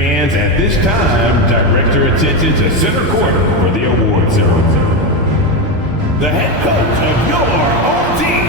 Fans, at this time, direct your attention to center court for the award ceremony. The head coach of your own team.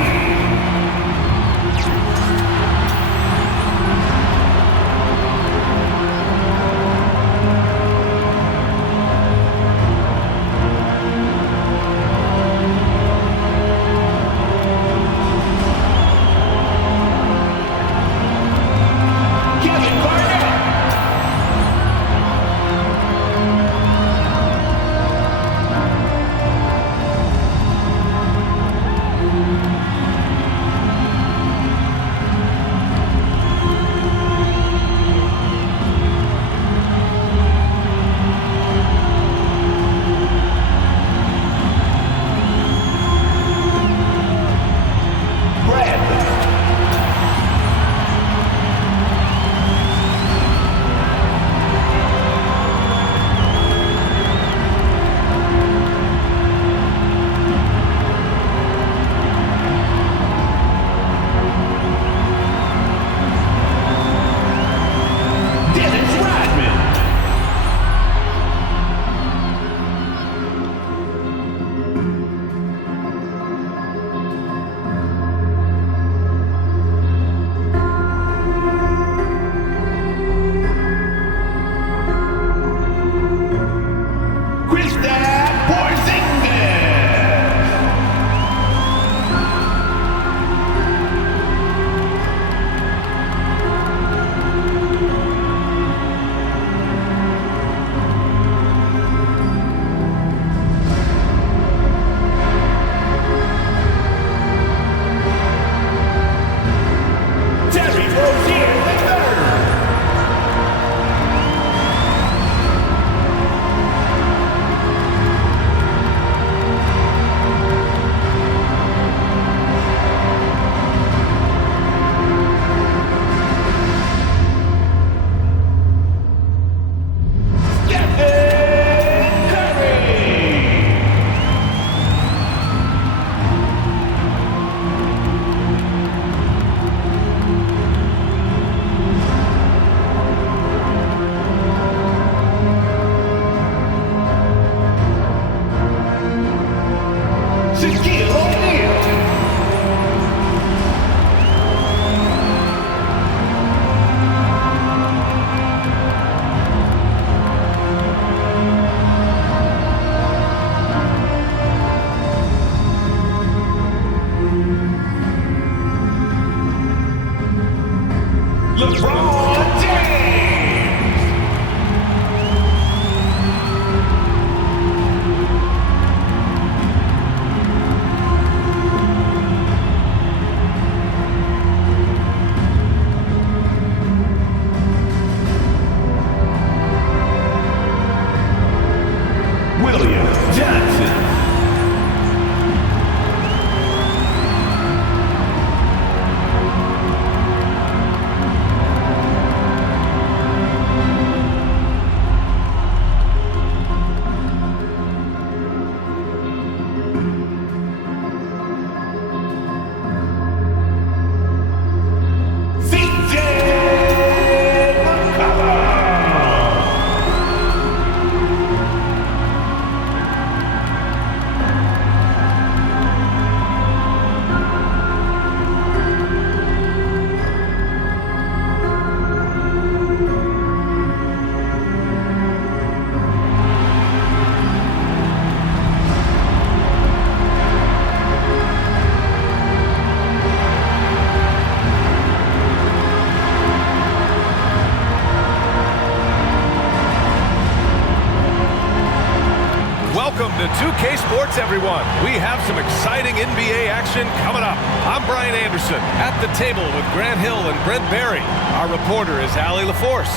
Welcome to 2K Sports, everyone. We have some exciting NBA action coming up. I'm Brian Anderson, at the table with Grant Hill and Brent Barry. Our reporter is Allie LaForce.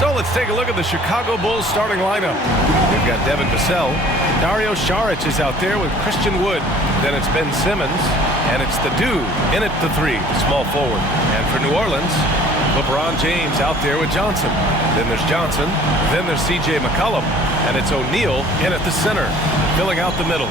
So let's take a look at the Chicago Bulls starting lineup. We've got Devin Vassell. Dario Saric is out there with Christian Wood. Then it's Ben Simmons. And it's the dude in at the three, the small forward. And for New Orleans, LeBron James out there with Johnson. Then there's Johnson. Then there's C.J. McCollum. And it's O'Neal in at the center, filling out the middle.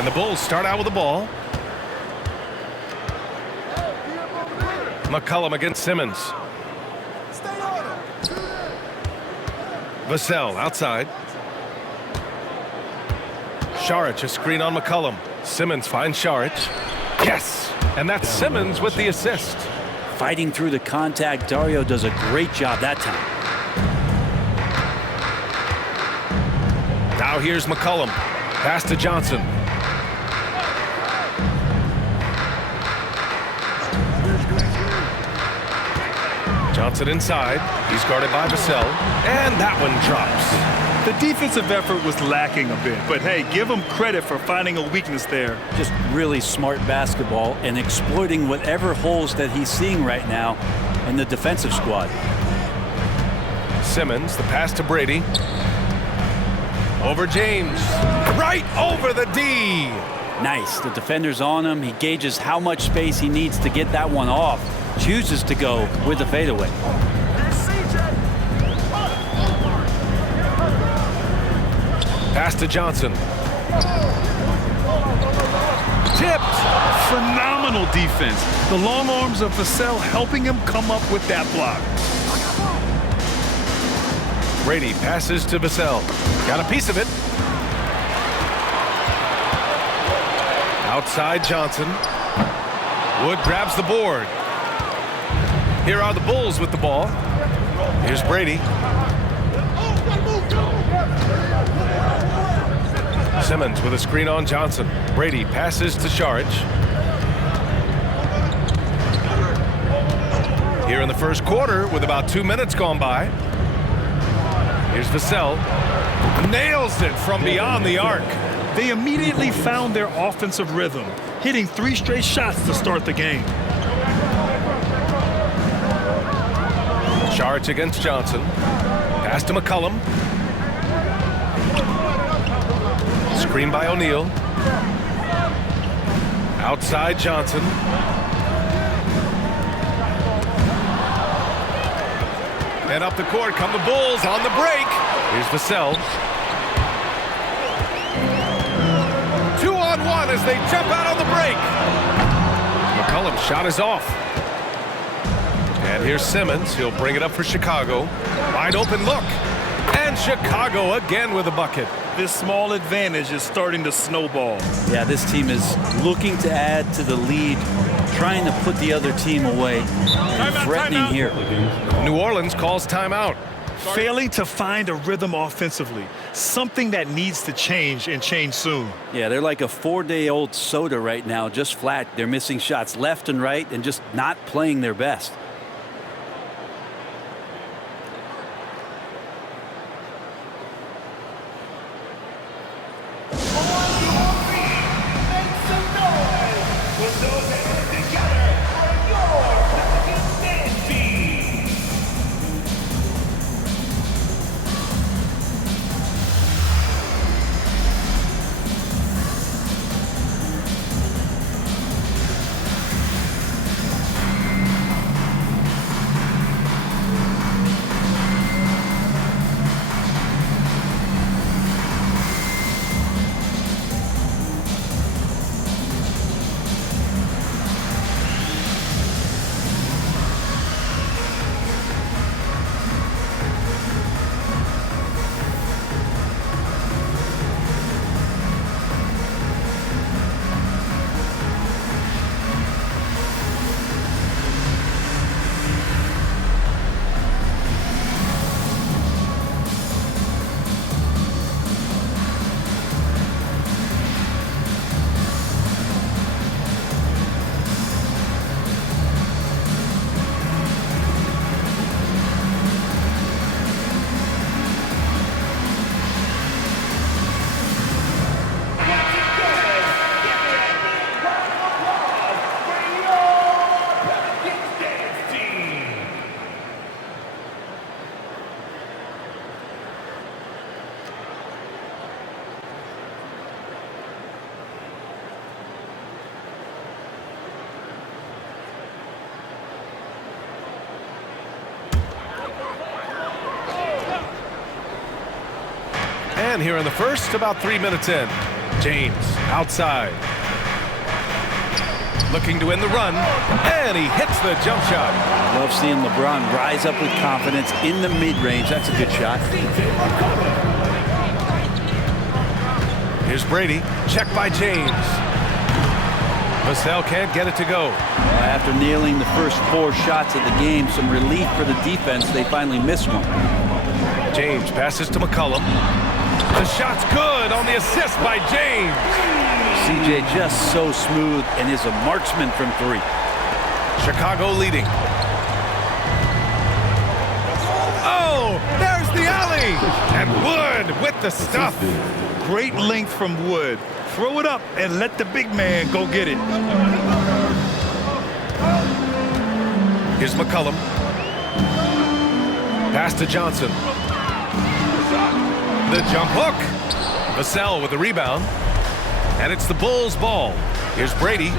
And the Bulls start out with the ball. McCollum against Simmons. Vassell outside. Šarić, a screen on McCollum. Simmons finds Šarić. Yes! And that's Simmons with the assist. Fighting through the contact, Dario does a great job that time. Now here's McCollum. Pass to Johnson. Johnson inside. He's guarded by Vassell. And that one drops. The defensive effort was lacking a bit, but hey, give them credit for finding a weakness there. Just really smart basketball and exploiting whatever holes that he's seeing right now in the defensive squad. Simmons, the pass to Brady. Over James. Right over the D. Nice. The defender's on him. He gauges how much space he needs to get that one off. Chooses to go with the fadeaway. Pass to Johnson. Tipped. Phenomenal defense. The long arms of Vassell helping him come up with that block. Brady passes to Vassell. Got a piece of it. Outside Johnson. Wood grabs the board. Here are the Bulls with the ball. Here's Brady. Simmons with a screen on Johnson. Brady passes to Šarić. Here in the first quarter with about 2 minutes gone by. Here's Vassell. Nails it from beyond the arc. They immediately found their offensive rhythm, hitting 3 straight shots to start the game. Šarić against Johnson. Pass to McCollum. Screen by O'Neal. Outside Johnson. And up the court come the Bulls on the break. Here's Vassell. 2-on-1 as they jump out on the break. McCollum's shot is off. And here's Simmons. He'll bring it up for Chicago. Wide open look. And Chicago again with a bucket. This small advantage is starting to snowball. Yeah, this team is looking to add to the lead, trying to put the other team away, and threatening here. New Orleans calls timeout. Failing to find a rhythm offensively, something that needs to change and change soon. Yeah, they're like a 4-day-old soda right now, just flat. They're missing shots left and right and just not playing their best. And here in the first, about 3 minutes in. James outside. Looking to end the run, and he hits the jump shot. Love seeing LeBron rise up with confidence in the mid-range. That's a good shot. Here's Brady, checked by James. Vassell can't get it to go. After nailing the first 4 shots of the game, some relief for the defense. They finally missed one. James passes to McCollum. The shot's good on the assist by James. CJ just so smooth and is a marksman from 3. Chicago leading. Oh, there's the alley. And Wood with the stuff. Great length from Wood. Throw it up and let the big man go get it. Here's McCollum. Pass to Johnson. The jump hook. Vassell with the rebound. And it's the Bulls' ball. Here's Brady.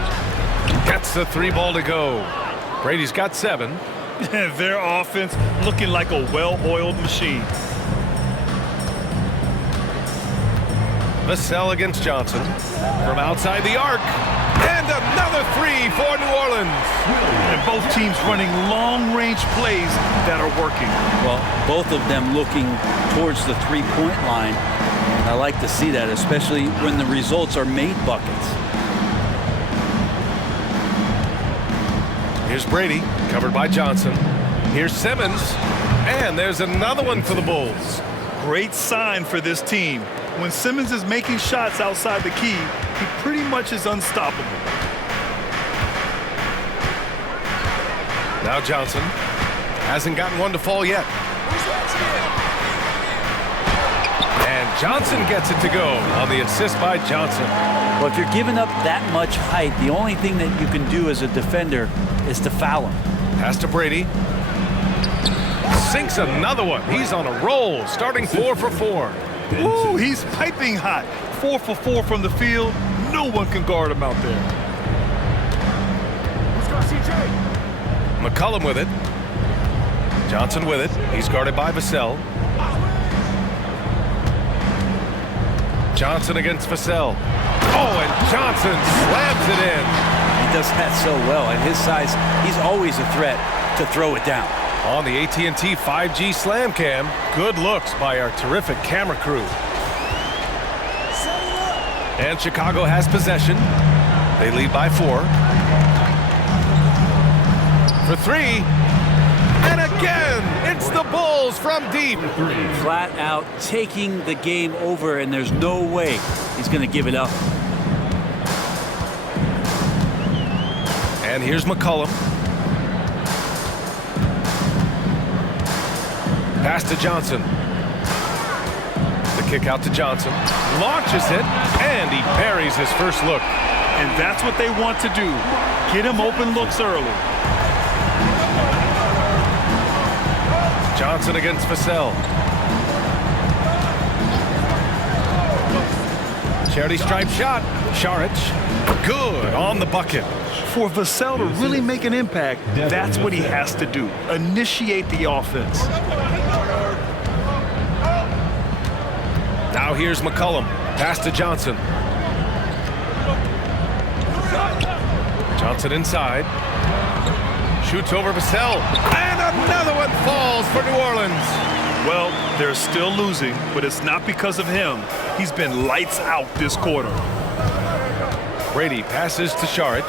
Gets the 3 ball to go. Brady's got 7. Their offense looking like a well-oiled machine. Vassell against Johnson. From outside the arc. And another 3 for New Orleans. And both teams running long-range plays that are working. Well, both of them looking towards the 3-point line. I like to see that, especially when the results are made buckets. Here's Brady, covered by Johnson. Here's Simmons. And there's another one for the Bulls. Great sign for this team. When Simmons is making shots outside the key, he pretty much is unstoppable. Now Johnson hasn't gotten one to fall yet. And Johnson gets it to go on the assist by Johnson. Well, if you're giving up that much height, the only thing that you can do as a defender is to foul him. Pass to Brady. Sinks another one. He's on a roll, starting 4 for 4. Ooh, he's piping hot. 4 for 4 from the field. No one can guard him out there. McCollum with it. Johnson with it. He's guarded by Vassell. Johnson against Vassell. Oh, and Johnson slams it in. He does that so well. At his size, he's always a threat to throw it down. On the AT&T 5G Slam Cam, good looks by our terrific camera crew. And Chicago has possession. They lead by 4. For 3. And again, it's the Bulls from deep. Flat out taking the game over, and there's no way he's going to give it up. And here's McCollum. Pass to Johnson. The kick out to Johnson. Launches it, and he buries his first look. And that's what they want to do. Get him open looks early. Johnson against Vassell. Charity stripe shot. Saric. Good on the bucket. For Vassell to really make an impact, that's what he has to do. Initiate the offense. Now here's McCollum. Pass to Johnson. Johnson inside. Shoots over Vassell. And another one falls for New Orleans. Well, they're still losing, but it's not because of him. He's been lights out this quarter. Brady passes to Saric.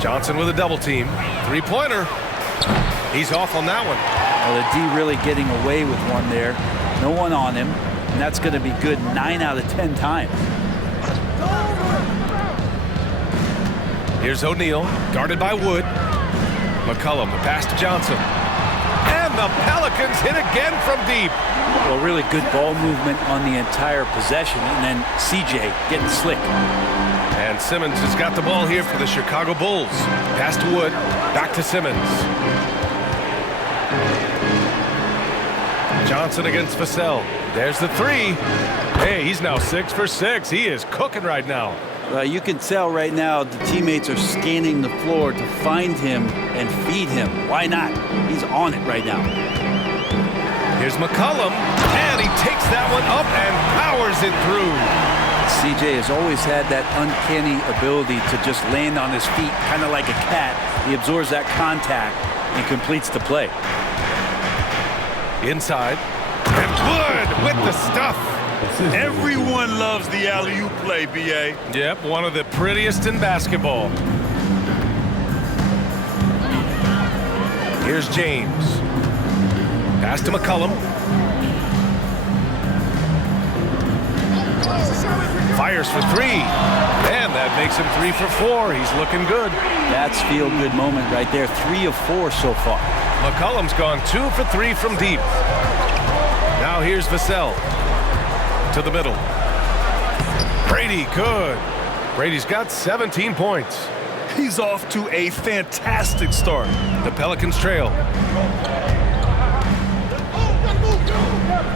Johnson with a double team. 3-pointer. He's off on that one. Well, the D really getting away with one there. No one on him. And that's going to be good 9 out of 10 times. Here's O'Neal, guarded by Wood. McCollum, the pass to Johnson. And the Pelicans hit again from deep. Well, really good ball movement on the entire possession. And then CJ getting slick. And Simmons has got the ball here for the Chicago Bulls. Pass to Wood, back to Simmons. Johnson against Vassell. There's the 3. Hey, he's now 6 for 6. He is cooking right now. You can tell right now the teammates are scanning the floor to find him and feed him. Why not? He's on it right now. Here's McCollum, and he takes that one up and powers it through. CJ has always had that uncanny ability to just land on his feet, kind of like a cat. He absorbs that contact and completes the play. Inside. And Wood with the stuff. Everyone loves the alley-oop play, B.A. Yep, one of the prettiest in basketball. Here's James. Pass to McCollum. Fires for three. And that makes him 3 for 4. He's looking good. That's feel-good moment right there. 3 of 4 so far. McCollum's gone 2 for 3 from deep. Now here's Vassell. To the middle. Brady, good. Brady's got 17 points. He's off to a fantastic start. The Pelicans trail.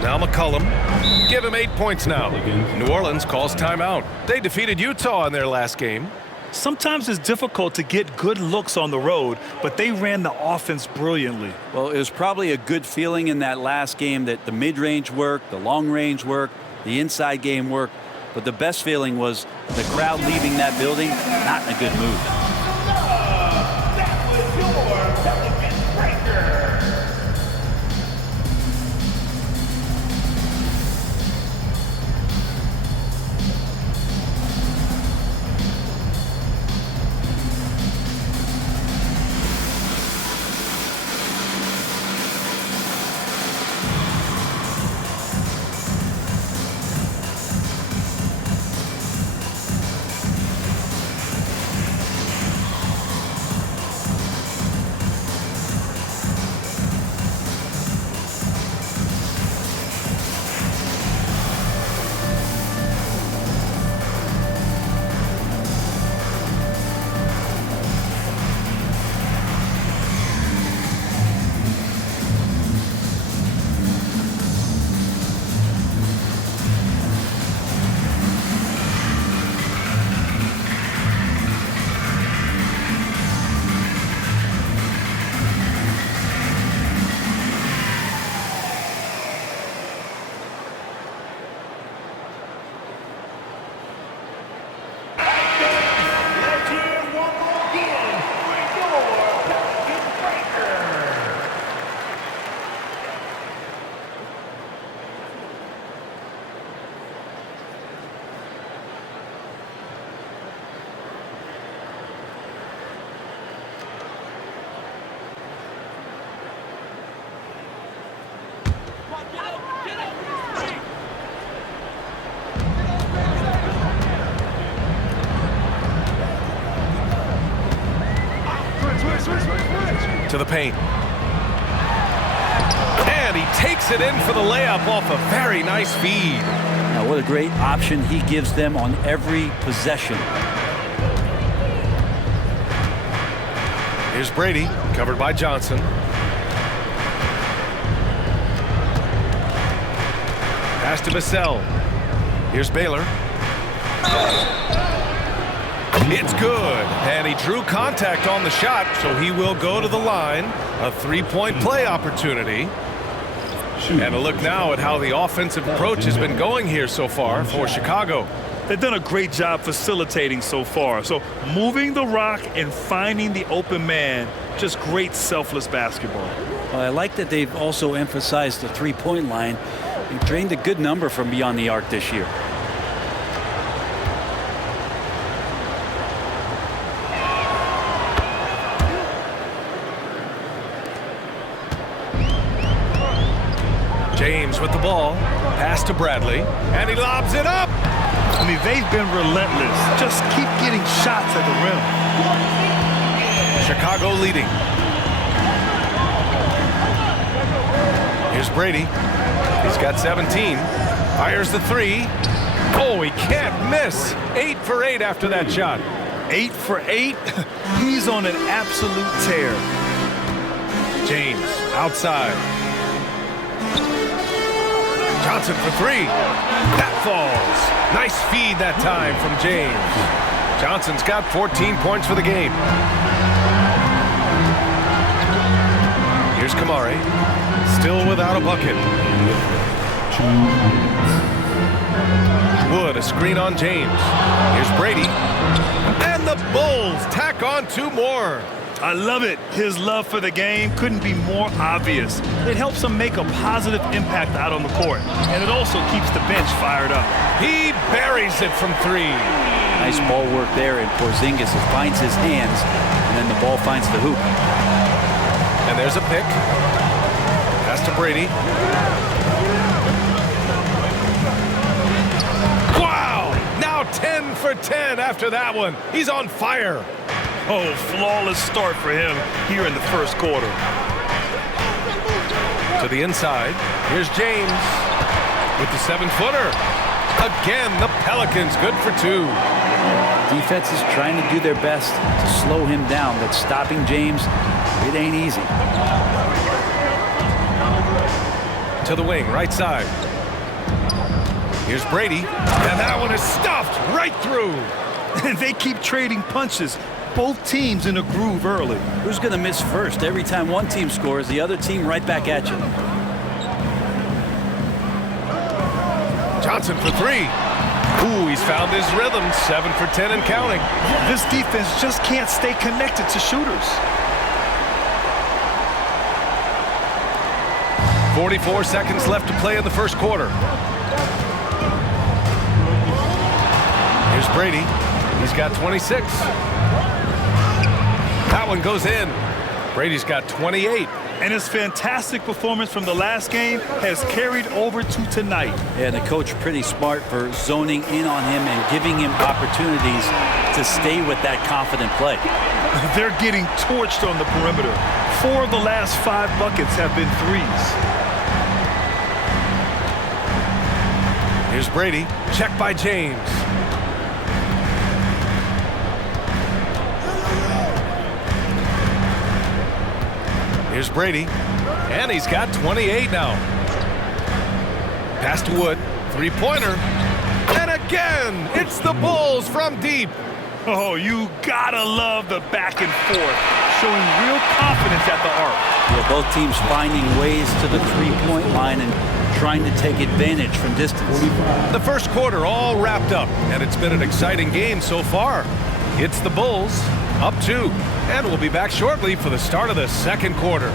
Now McCollum. Give him 8 points now. New Orleans calls timeout. They defeated Utah in their last game. Sometimes it's difficult to get good looks on the road, but they ran the offense brilliantly. Well, it was probably a good feeling in that last game that the mid-range worked, the long-range worked, the inside game worked, but the best feeling was the crowd leaving that building not in a good mood. That was your Pelicans breaker. To the paint. And he takes it in for the layup off a very nice feed. Now, what a great option he gives them on every possession. Here's Brady, covered by Johnson. Pass to Vassell. Here's Baylor. It's good, and he drew contact on the shot, so he will go to the line. A 3-point play opportunity. And a look now at how the offensive approach has been going here so far for Chicago. They've done a great job facilitating so far. So moving the rock and finding the open man, just great selfless basketball. Well, I like that they've also emphasized the three-point line. They've drained a good number from beyond the arc this year. James with the ball. Pass to Bradley. And he lobs it up. I mean, they've been relentless. Just keep getting shots at the rim. Chicago leading. Here's Brady. He's got 17. Fires the three. Oh, he can't miss. 8 for 8 after that shot. 8 for 8. He's on an absolute tear. James outside. Johnson for three. That falls. Nice feed that time from James. Johnson's got 14 points for the game. Here's Kamari. Still without a bucket. Wood, a screen on James. Here's Brady. And the Bulls tack on 2 more. I love it. His love for the game couldn't be more obvious. It helps him make a positive impact out on the court, and it also keeps the bench fired up. He buries it from 3. Nice ball work there, and Porzingis finds his hands, and then the ball finds the hoop. And there's a pick. Pass to Brady. Wow! Now 10 for 10 after that one. He's on fire. Oh, flawless start for him here in the first quarter. To the inside. Here's James with the 7-footer. Again, the Pelicans good for 2. Defense is trying to do their best to slow him down, but stopping James, it ain't easy. To the wing, right side. Here's Brady, and that one is stuffed right through. And they keep trading punches. Both teams in a groove early. Who's going to miss first? Every time one team scores, the other team right back at you. Johnson for 3. Ooh, he's found his rhythm. 7 for 10 and counting. This defense just can't stay connected to shooters. 44 seconds left to play in the first quarter. Here's Brady. He's got 26. That one goes in. Brady's got 28. And his fantastic performance from the last game has carried over to tonight. Yeah, the coach pretty smart for zoning in on him and giving him opportunities to stay with that confident play. They're getting torched on the perimeter. 4 of the last 5 buckets have been threes. Here's Brady. Check by James. Here's Brady, and he's got 28 now. Pass to Wood, 3-pointer, and again, it's the Bulls from deep. Oh, you gotta love the back and forth, showing real confidence at the arc. Yeah, both teams finding ways to the 3-point line and trying to take advantage from distance. The first quarter all wrapped up, and it's been an exciting game so far. It's the Bulls up 2. And we'll be back shortly for the start of the second quarter.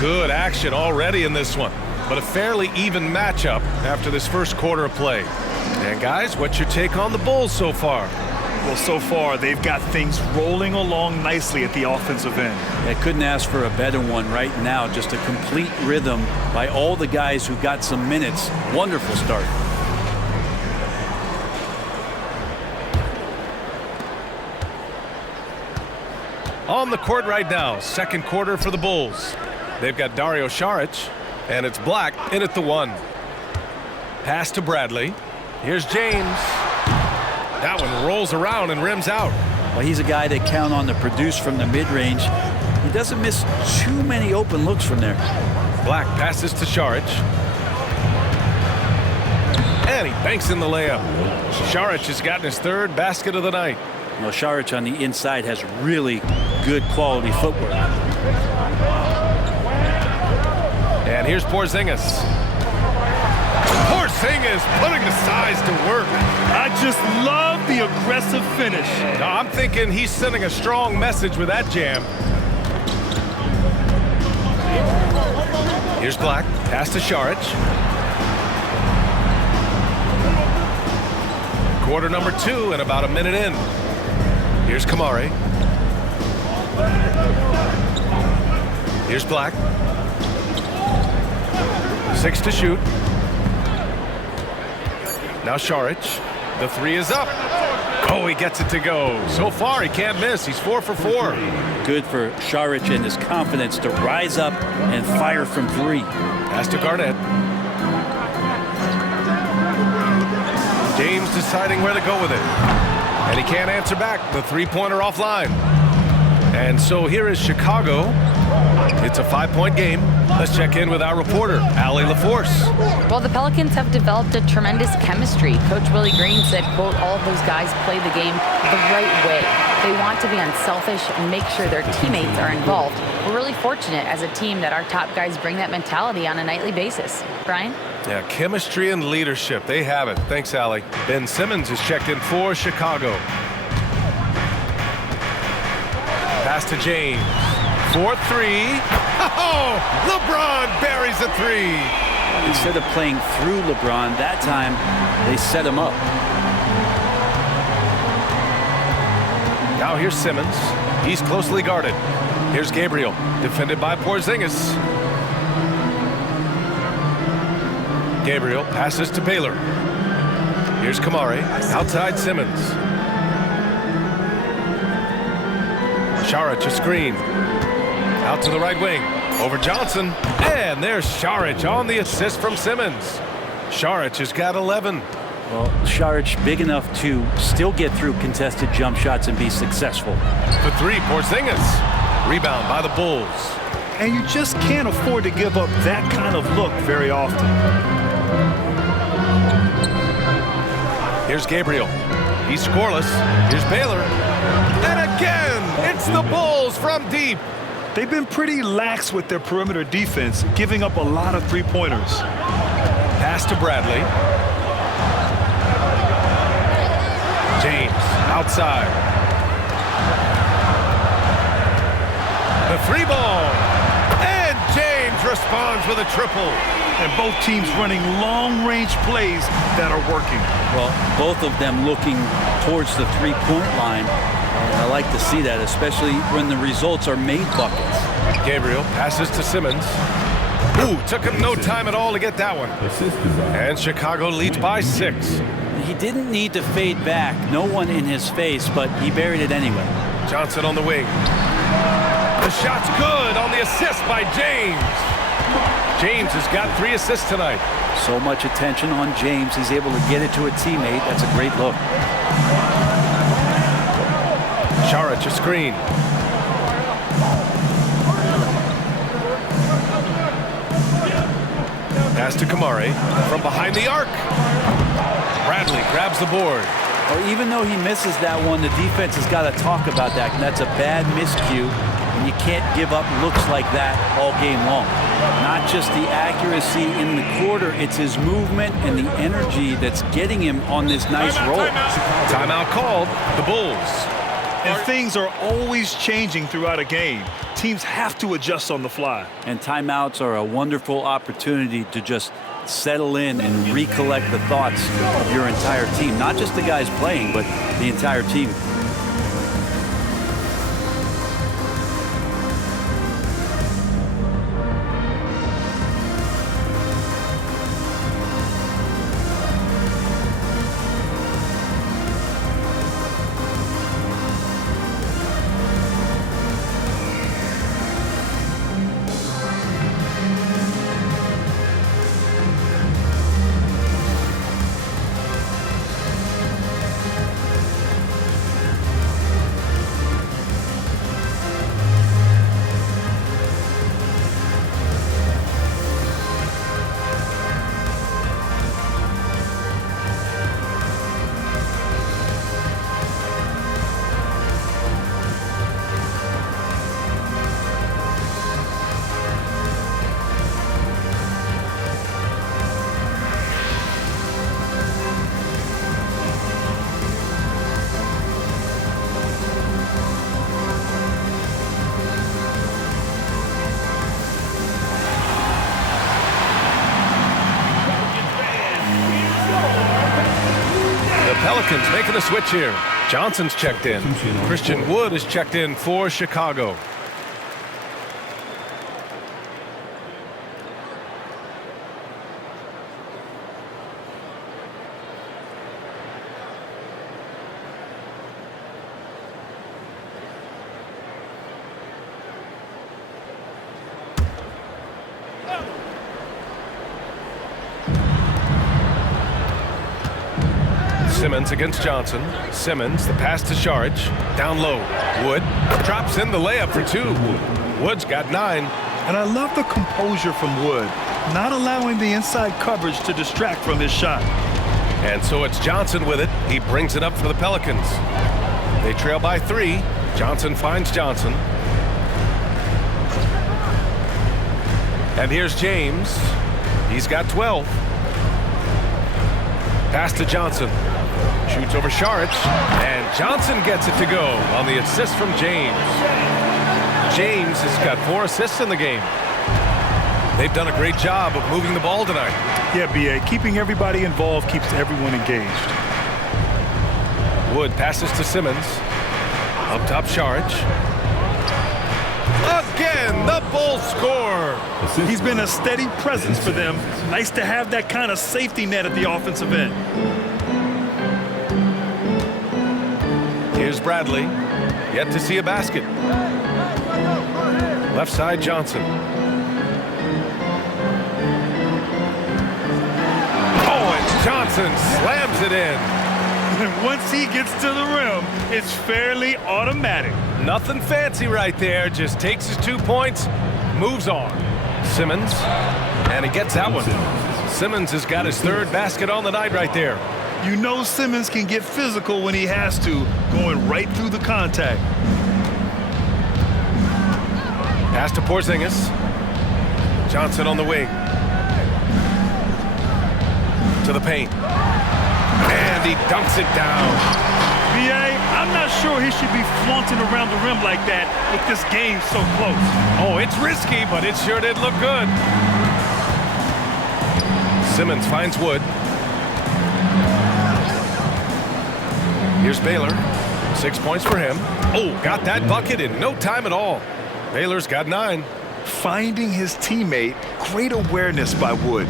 Good action already in this one, but a fairly even matchup after this first quarter of play. And guys, what's your take on the Bulls so far? Well, so far, they've got things rolling along nicely at the offensive end. I couldn't ask for a better one right now. Just a complete rhythm by all the guys who got some minutes. Wonderful start. On the court right now, second quarter for the Bulls. They've got Dario Saric, and it's Black in at the 1. Pass to Bradley. Here's James. That one rolls around and rims out. Well, he's a guy they count on to produce from the mid-range. He doesn't miss too many open looks from there. Black passes to Saric. And he banks in the layup. Saric has gotten his 3rd basket of the night. Well, Saric on the inside has really good quality footwork. And here's Porzingis. Porzingis putting the size to work. I just love the aggressive finish. I'm thinking he's sending a strong message with that jam. Here's Black. Pass to Saric. Quarter number 2 and about a minute in. Here's Kamari. Here's Black. 6 to shoot. Now Saric. The 3 is up. Oh, he gets it to go. So far, he can't miss. He's 4 for 4. Good for Saric and his confidence to rise up and fire from 3. Pass to Garnett. James deciding where to go with it. And he can't answer back. The three-pointer offline. And so here is Chicago. It's a 5-point game. Let's check in with our reporter, Allie LaForce. Well, the Pelicans have developed a tremendous chemistry. Coach Willie Green said, quote, all of those guys play the game the right way. They want to be unselfish and make sure their teammates are involved. We're really fortunate as a team that our top guys bring that mentality on a nightly basis. Brian? Yeah, chemistry and leadership. They have it. Thanks, Allie. Ben Simmons is checked in for Chicago. Pass to James. 4-3. Oh, LeBron buries a three. Instead of playing through LeBron, that time they set him up. Now here's Simmons. He's closely guarded. Here's Gabriel, defended by Porzingis. Gabriel passes to Baylor. Here's Kamari, outside Simmons. Šarić a screen. Out to the right wing. Over Johnson. And there's Šarić on the assist from Simmons. Šarić has got 11. Well, Šarić big enough to still get through contested jump shots and be successful. For three, Porzingis. Rebound by the Bulls. And you just can't afford to give up that kind of look very often. Here's Gabriel. He's scoreless. Here's Baylor. And again, it's the Bulls from deep. They've been pretty lax with their perimeter defense, giving up a lot of three-pointers. Pass to Bradley. James outside. The three ball. And James responds with a triple. And both teams running long-range plays that are working. Well, both of them looking towards the three-point line. And I like to see that, especially when the results are made buckets. Gabriel passes to Simmons. Ooh, took him no time at all to get that one. And Chicago leads by 6. He didn't need to fade back. No one in his face, but he buried it anyway. Johnson on the wing. The shot's good on the assist by James. James has got 3 assists tonight. So much attention on James. He's able to get it to a teammate. That's a great look. Šarić a screen. Pass to Kamari from behind the arc. Bradley grabs the board. Well, even though he misses that one, the defense has got to talk about that. That's a bad miscue, and you can't give up looks like that all game long. Not just the accuracy in the quarter, it's his movement and the energy that's getting him on this nice roll. Timeout called. The Bulls. And things are always changing throughout a game. Teams have to adjust on the fly. And timeouts are a wonderful opportunity to just settle in and recollect the thoughts of your entire team. Not just the guys playing, but the entire team. Pelicans making a switch here. Johnson's checked in. Christian Wood is checked in for Chicago. Simmons against Johnson. Simmons, the pass to Saric. Down low. Wood drops in the layup for 2. Wood's got 9. And I love the composure from Wood, not allowing the inside coverage to distract from his shot. And so it's Johnson with it. He brings it up for the Pelicans. They trail by 3. Johnson finds Johnson. And here's James. He's got 12. Pass to Johnson. Shoots over Saric. And Johnson gets it to go on the assist from James. James has got 4 assists in the game. They've done a great job of moving the ball tonight. Yeah, B.A. Keeping everybody involved keeps everyone engaged. Wood passes to Simmons. Up top, Saric. Again, the Bulls score. He's been a steady presence for them. Nice to have that kind of safety net at the offensive end. Here's Bradley. Yet to see a basket. Left side, Johnson. Oh, and Johnson slams it in. And once he gets to the rim, it's fairly automatic. Nothing fancy right there. Just takes his 2 points, moves on. Simmons, and he gets that one. Simmons has got his 3rd basket on the night right there. You know Simmons can get physical when he has to, going right through the contact. Pass to Porzingis. Johnson on the wing. To the paint. And he dunks it down. B.A., I'm not sure he should be flaunting around the rim like that with this game so close. Oh, it's risky, but it sure did look good. Simmons finds Wood. Here's Baylor. 6 points for him. Oh, got that bucket in no time at all. Baylor's got 9. Finding his teammate, great awareness by Wood.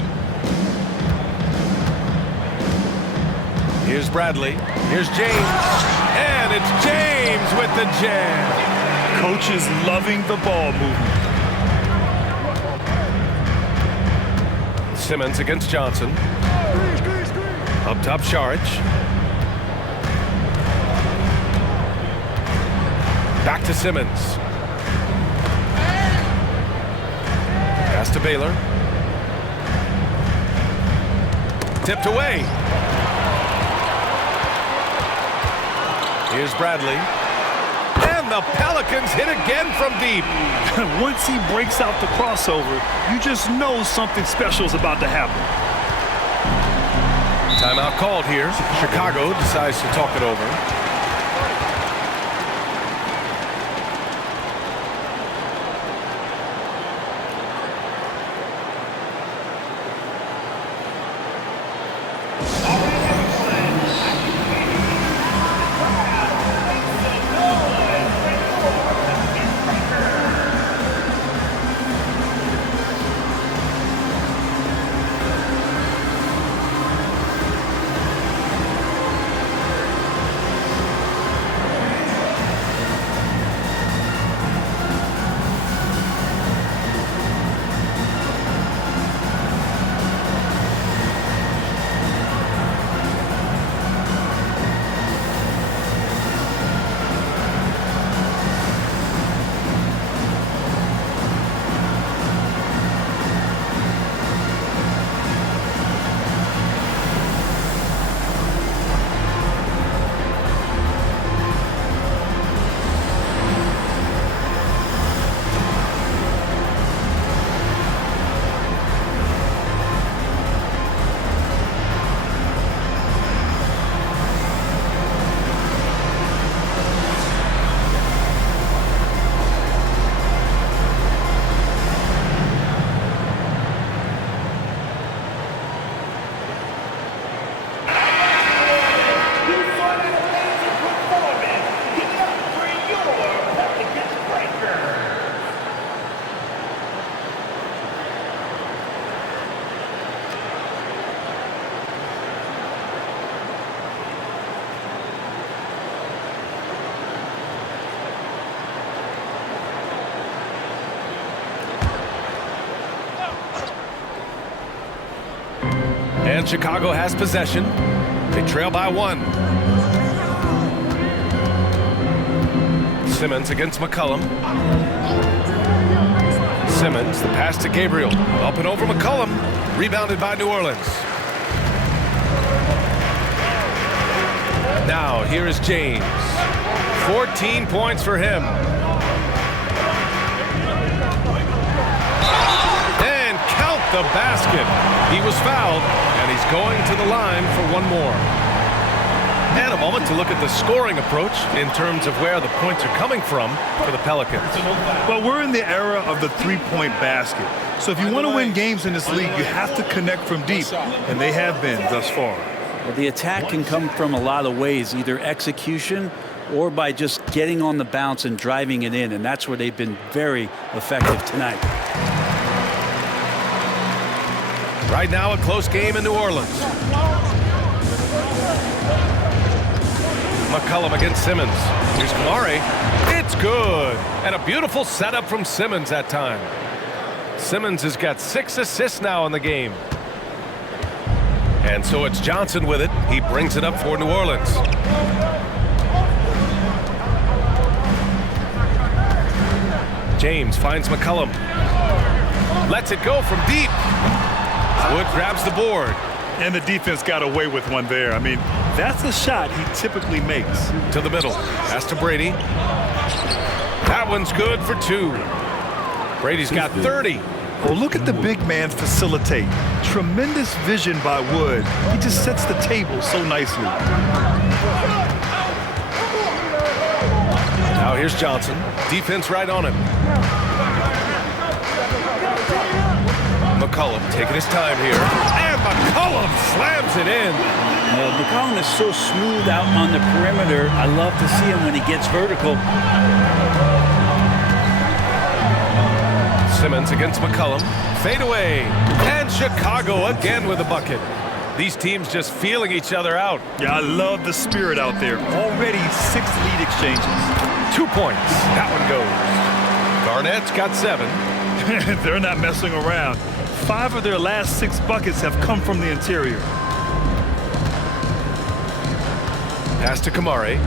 Here's Bradley. Here's James. And it's James with the jam. Coach is loving the ball movement. Simmons against Johnson. Up top, Saric. Back to Simmons. Pass to Baylor. Tipped away. Here's Bradley. And the Pelicans hit again from deep. Once he breaks out the crossover, you just know something special is about to happen. Timeout called here. Chicago decides to talk it over. And Chicago has possession. They trail by 1. Simmons against McCollum. Simmons, the pass to Gabriel. Up and over McCollum. Rebounded by New Orleans. Now, here is James. 14 points for him. And count the basket. He was fouled, and he's going to the line for one more. And a moment to look at the scoring approach in terms of where the points are coming from for the Pelicans. Well, we're in the era of the three-point basket. So if you want to win games in this league, you have to connect from deep, and they have been thus far. Well, the attack can come from a lot of ways, either execution or by just getting on the bounce and driving it in, and that's where they've been very effective tonight. Right now, a close game in New Orleans. McCollum against Simmons. Here's Kamari. It's good. And a beautiful setup from Simmons that time. Simmons has got 6 assists now in the game. And so it's Johnson with it. He brings it up for New Orleans. James finds McCollum. Lets it go from deep. Wood grabs the board. And the defense got away with one there. I mean, that's a shot he typically makes. To the middle. Pass to Brady. That one's good for 2. Brady's got 30. Oh, look at the big man facilitate. Tremendous vision by Wood. He just sets the table so nicely. Now here's Johnson. Defense right on him. McCollum taking his time here. And McCollum slams it in. McCollum is so smooth out on the perimeter. I love to see him when he gets vertical. Simmons against McCollum. Fade away. And Chicago again with a bucket. These teams just feeling each other out. Yeah, I love the spirit out there. Already 6 lead exchanges. 2 points. That one goes. Garnett's got 7. They're not messing around. 5 of their last 6 buckets have come from the interior. Pass to Kamari.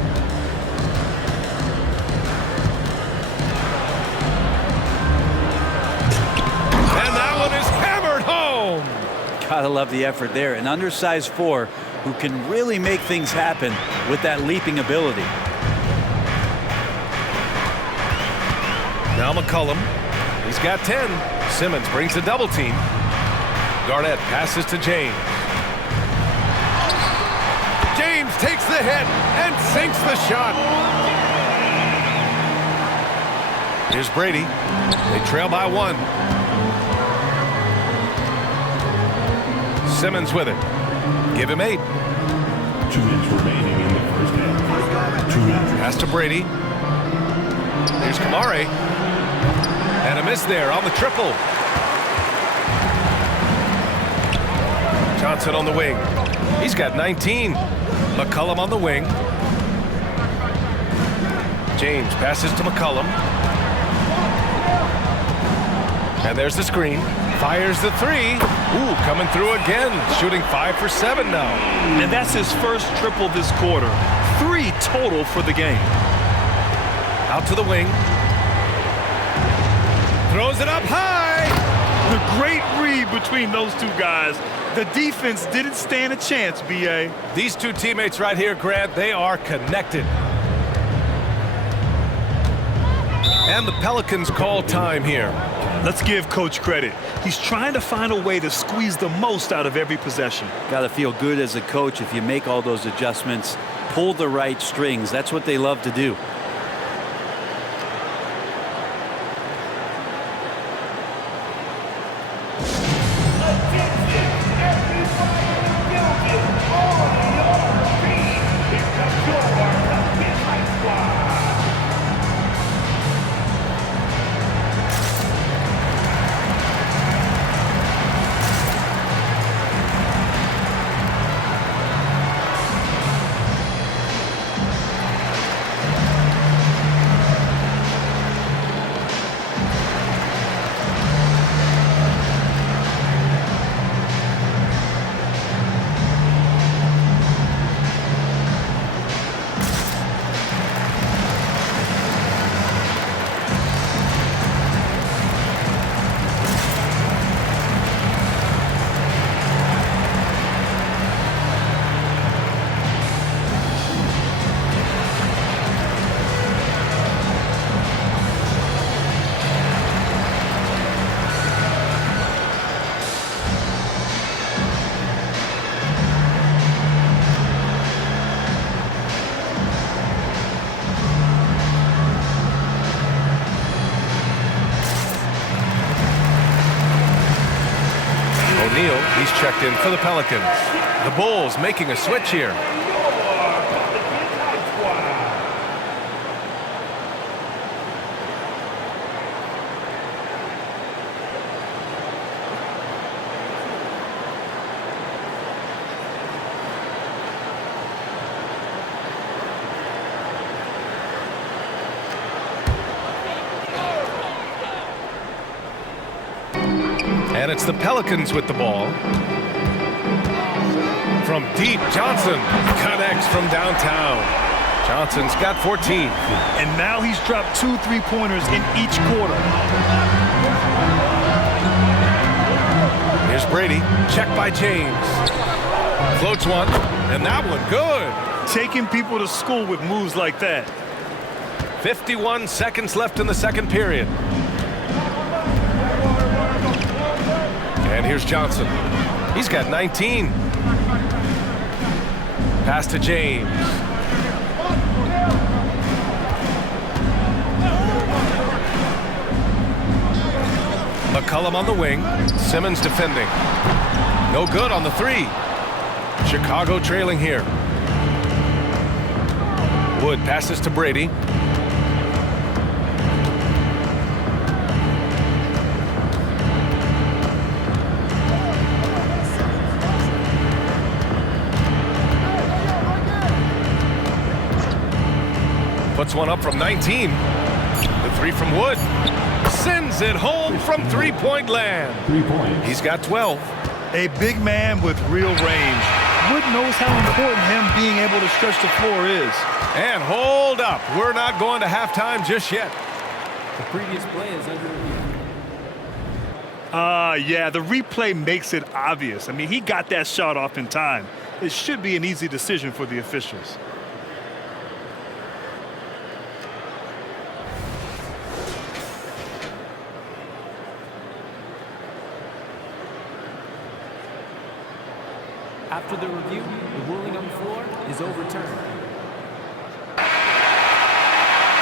And that one is hammered home. Gotta love the effort there. An undersized 4 who can really make things happen with that leaping ability. Now McCollum. He's got 10. Simmons brings a double team. Garnett passes to James. James takes the hit and sinks the shot. Here's Brady. They trail by 1. Simmons with it. Give him 8. 2 minutes remaining in the first half. 2 minutes. Pass to Brady. Here's Kamari. And a miss there on the triple. Johnson on the wing. He's got 19. McCollum on the wing. James passes to McCollum. And there's the screen. Fires the 3. Ooh, coming through again. Shooting 5 for 7 now. And that's his first triple this quarter. 3 total for the game. Out to the wing. Throws it up high. The great read between those 2 guys. The defense didn't stand a chance, B.A. These 2 teammates right here, Grant, they are connected. And the Pelicans call time here. Let's give Coach credit. He's trying to find a way to squeeze the most out of every possession. Got to feel good as a coach if you make all those adjustments, pull the right strings. That's what they love to do. O'Neal. He's checked in for the Pelicans. The Bulls making a switch here. And it's the Pelicans with the ball. From deep, Johnson connects from downtown. Johnson's got 14. And now he's dropped 2 3-pointers in each quarter. Here's Brady. Check by James. Floats one, and that one good. Taking people to school with moves like that. 51 seconds left in the second period. And here's Johnson. He's got 19. Pass to James. McCollum on the wing. Simmons defending. No good on the three. Chicago trailing here. Wood passes to Brady. Puts one up from 19. The three from Wood. Sends it home from three-point land. 3 points. He's got 12. A big man with real range. Wood knows how important him being able to stretch the floor is. And hold up. We're not going to halftime just yet. The previous play is under review. Yeah, the replay makes it obvious. I mean, he got that shot off in time. It should be an easy decision for the officials. After the review, the ruling on the floor is overturned.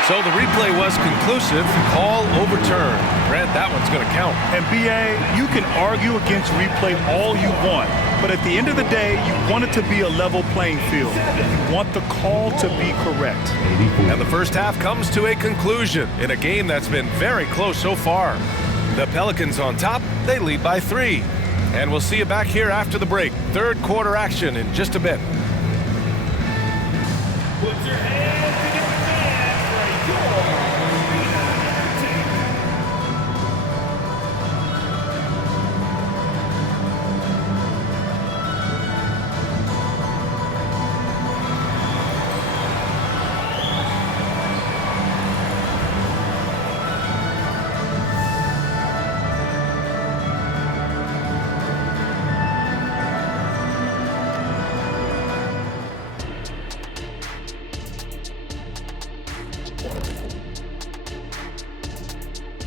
So the replay was conclusive. Call overturned. Grant, that one's going to count. And BA, you can argue against replay all you want, but at the end of the day, you want it to be a level playing field. You want the call to be correct. And the first half comes to a conclusion in a game that's been very close so far. The Pelicans on top, they lead by 3. And we'll see you back here after the break. Third quarter action in just a bit. Put your hands together for your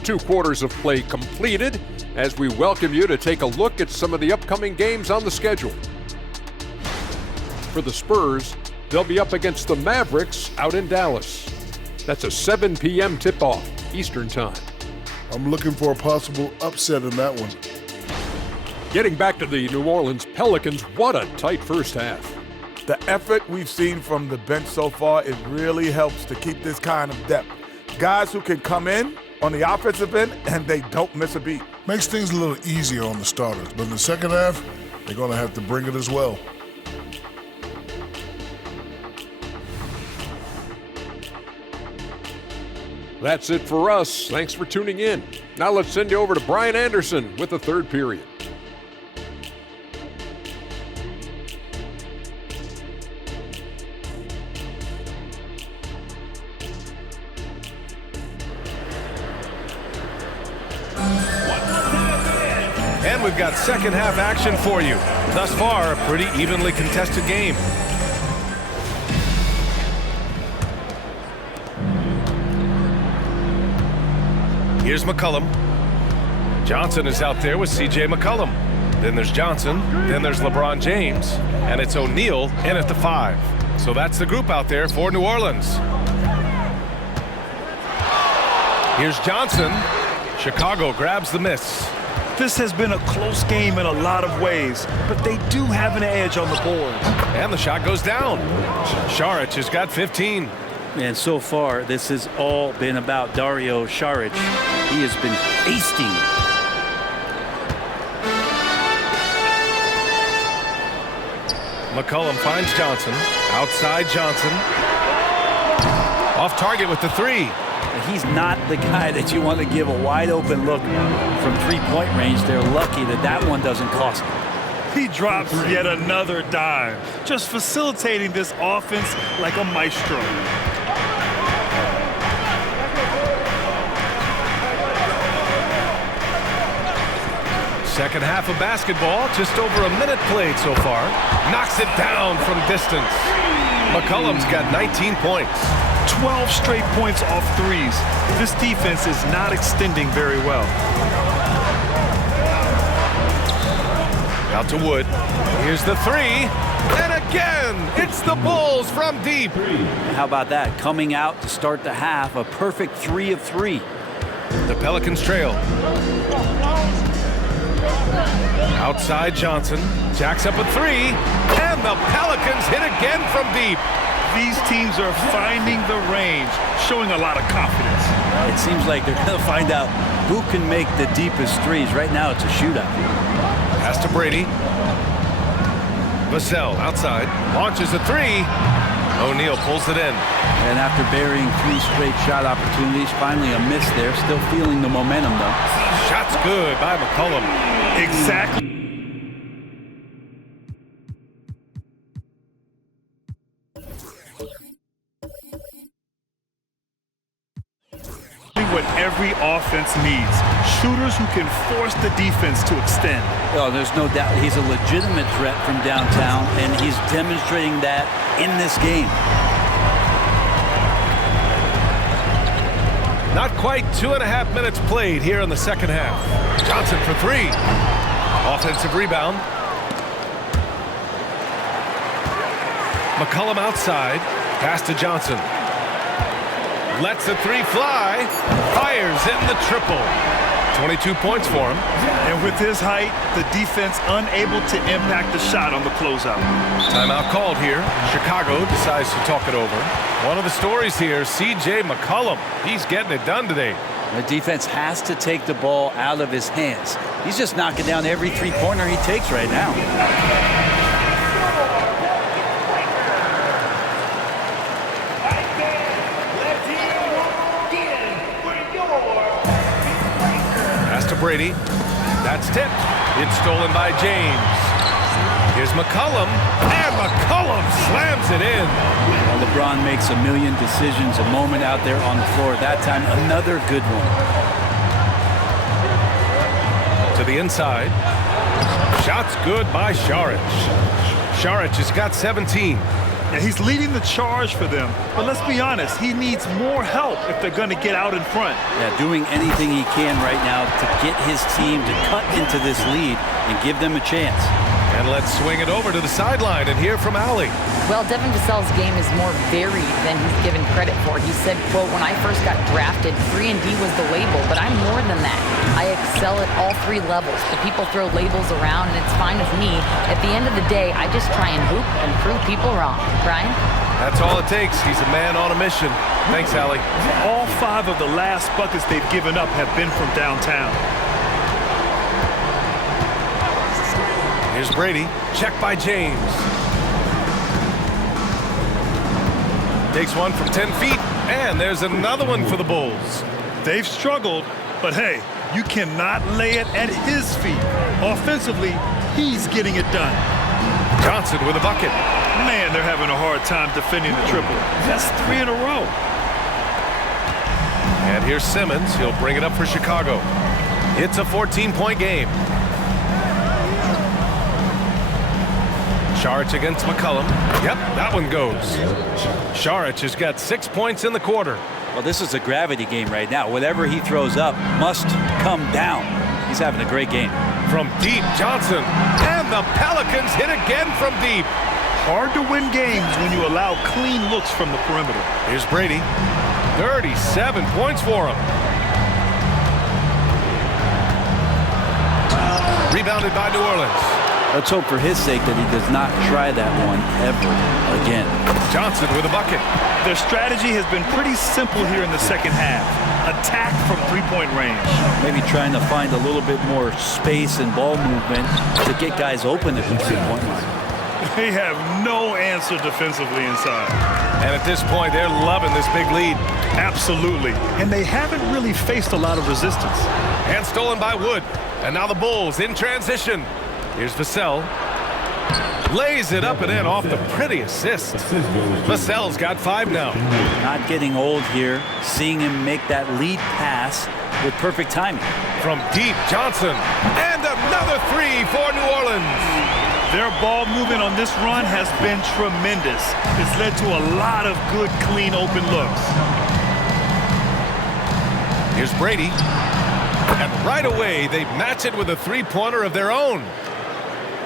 Two quarters of play completed as we welcome you to take a look at some of the upcoming games on the schedule. For the Spurs, they'll be up against the Mavericks out in Dallas. That's a 7 p.m. tip-off Eastern Time. I'm looking for a possible upset in that one. Getting back to the New Orleans Pelicans, what a tight first half. The effort we've seen from the bench so far, it really helps to keep this kind of depth. Guys who can come in on the offensive end and they don't miss a beat. Makes things a little easier on the starters, but in the second half, they're going to have to bring it as well. That's it for us. Thanks for tuning in. Now let's send you over to Brian Anderson with the third period. And we've got second half action for you. Thus far, a pretty evenly contested game. Here's McCollum. Johnson is out there with C.J. McCollum. Then there's Johnson. Then there's LeBron James. And it's O'Neal in at the 5. So that's the group out there for New Orleans. Here's Johnson. Chicago grabs the miss. This has been a close game in a lot of ways, but they do have an edge on the board. And the shot goes down. Saric has got 15. And so far, this has all been about Dario Saric. He has been feasting. McCollum finds Johnson. Outside Johnson. Off target with the three. He's not the guy that you want to give a wide open look from three-point range. They're lucky that that one doesn't cost them. He drops yet another dime, just facilitating this offense like a maestro. Second half of basketball, just over a minute played so far. Knocks it down from distance. McCollum's got 19 points. 12 straight points off threes. This defense is not extending very well. Out to Wood. Here's the three. And again, it's the Bulls from deep. How about that? Coming out to start the half, a perfect 3 of 3. The Pelicans trail. Outside Johnson. Jacks up a three. And the Pelicans hit again from deep. These teams are finding the range, showing a lot of confidence. It seems like they're going to find out who can make the deepest threes. Right now, it's a shootout. Pass to Brady. Vassell outside. Launches a three. O'Neal pulls it in. And after burying 3 straight shot opportunities, finally a miss there. Still feeling the momentum, though. Shot's good by McCollum. Exactly. What every offense needs. Shooters who can force the defense to extend. Oh, there's no doubt he's a legitimate threat from downtown, and he's demonstrating that in this game. Not quite 2.5 minutes played here in the second half. Johnson for three. Offensive rebound. McCollum outside. Pass to Johnson. Lets the three fly. Fires in the triple. 22 points for him. And with his height, the defense unable to impact the shot on the closeout. Timeout called here. Chicago decides to talk it over. One of the stories here, C.J. McCollum. He's getting it done today. The defense has to take the ball out of his hands. He's just knocking down every three-pointer he takes right now. Brady. That's tipped. It's stolen by James. Here's McCollum. And McCollum slams it in. Well, LeBron makes a million decisions a moment out there on the floor. That time, another good one. To the inside. Shot's good by Saric. Saric has got 17. Yeah, he's leading the charge for them. But let's be honest, he needs more help if they're going to get out in front. Yeah, doing anything he can right now to get his team to cut into this lead and give them a chance. And let's swing it over to the sideline and hear from Allie. Well, Devin Vassell's game is more varied than he's given credit for. He said, quote, when I first got drafted, 3-and-D was the label, but I'm more than that. I excel at all 3 levels. The people throw labels around, and it's fine with me. At the end of the day, I just try and hoop and prove people wrong. Brian? That's all it takes. He's a man on a mission. Thanks, Allie. All 5 of the last buckets they've given up have been from downtown. Here's Brady. Check by James. Takes one from 10 feet, and there's another one for the Bulls. They've struggled, but hey, you cannot lay it at his feet. Offensively, he's getting it done. Johnson with a bucket. Man, they're having a hard time defending the triple. That's 3 in a row. And here's Simmons. He'll bring it up for Chicago. It's a 14-point game. Saric against McCollum. Yep, that one goes. Saric has got 6 points in the quarter. Well, this is a gravity game right now. Whatever he throws up must come down. He's having a great game. From deep, Johnson. And the Pelicans hit again from deep. Hard to win games when you allow clean looks from the perimeter. Here's Brady. 37 points for him. Rebounded by New Orleans. Let's hope for his sake that he does not try that one ever again. Johnson with a bucket. Their strategy has been pretty simple here in the second half. Attack from three-point range. Maybe trying to find a little bit more space and ball movement to get guys open at the three-point line. They have no answer defensively inside. And at this point, they're loving this big lead. Absolutely. And they haven't really faced a lot of resistance. And stolen by Wood. And now the Bulls in transition. Here's Vassell. Lays it up and in off the pretty assist. Vassell's got 5 now. Not getting old here. Seeing him make that lead pass with perfect timing. From deep, Johnson. And another 3 for New Orleans. Their ball movement on this run has been tremendous. It's led to a lot of good, clean, open looks. Here's Brady. And right away, they match it with a three-pointer of their own.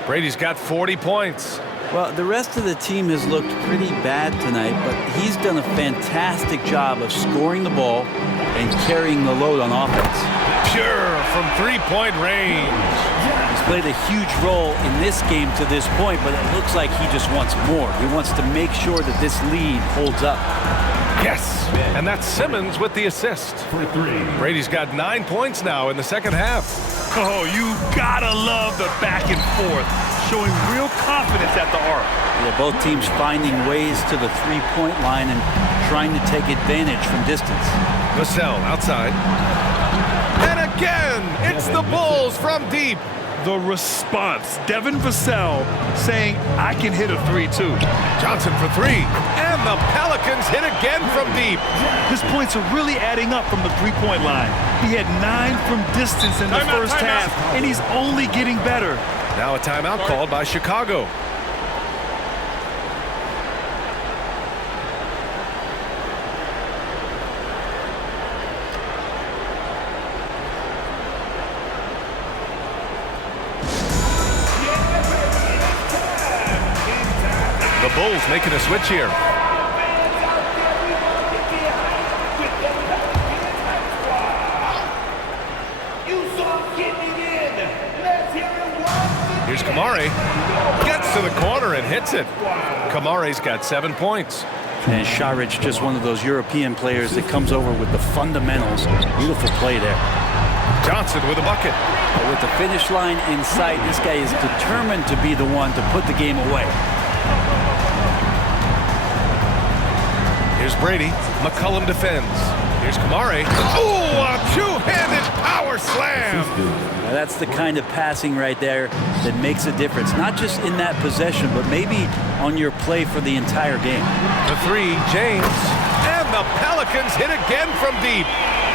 Brady's got 40 points. Well, the rest of the team has looked pretty bad tonight, but he's done a fantastic job of scoring the ball and carrying the load on offense. Pure from three-point range. He's played a huge role in this game to this point, but it looks like he just wants more. He wants to make sure that this lead holds up. Yes, and that's Simmons with the assist. For 3. Brady's got 9 points now in the second half. Oh, you gotta love the back and forth, showing real confidence at the arc. Yeah, both teams finding ways to the three-point line and trying to take advantage from distance. Vassell outside. And again, it's the Bulls from deep. The response, Devin Vassell saying, I can hit a 3 too. Johnson for 3. And the Pelicans hit again from deep. His points are really adding up from the three-point line. He had 9 from distance in the first half, and he's only getting better. Now a timeout called by Chicago. The Bulls making a switch here. Here's Kamari. Gets to the corner and hits it. Kamari's got 7 points. And Šarić, just one of those European players that comes over with the fundamentals. Beautiful play there. Johnson with a bucket. But with the finish line in sight, this guy is determined to be the one to put the game away. Here's Brady. McCollum defends. Here's Kamari. Oh, a two-handed power slam. Now that's the kind of passing right there that makes a difference. Not just in that possession, but maybe on your play for the entire game. The 3, James. And the Pelicans hit again from deep.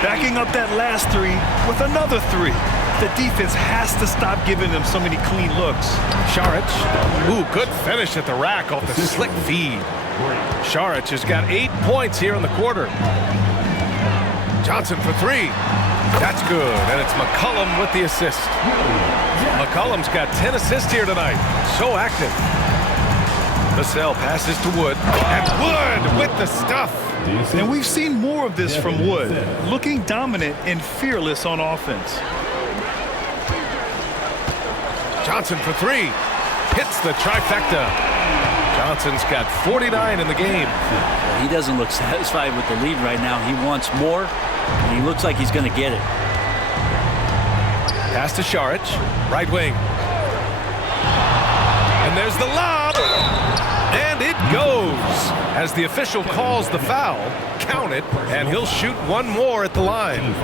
Backing up that last 3 with another 3. The defense has to stop giving them so many clean looks. Šarić. Ooh, good finish at the rack off the slick feed. Šarić has got 8 points here in the quarter. Johnson for 3. That's good, and it's McCollum with the assist. McCollum's got 10 assists here tonight. So active. Vassell passes to Wood, and Wood with the stuff. And we've seen more of this from Wood, looking dominant and fearless on offense. Johnson for 3. Hits the trifecta. Johnson's got 49 in the game. He doesn't look satisfied with the lead right now. He wants more, and he looks like he's going to get it. Pass to Šarić, right wing. And there's the lob. And it goes. As the official calls the foul, count it, and he'll shoot one more at the line.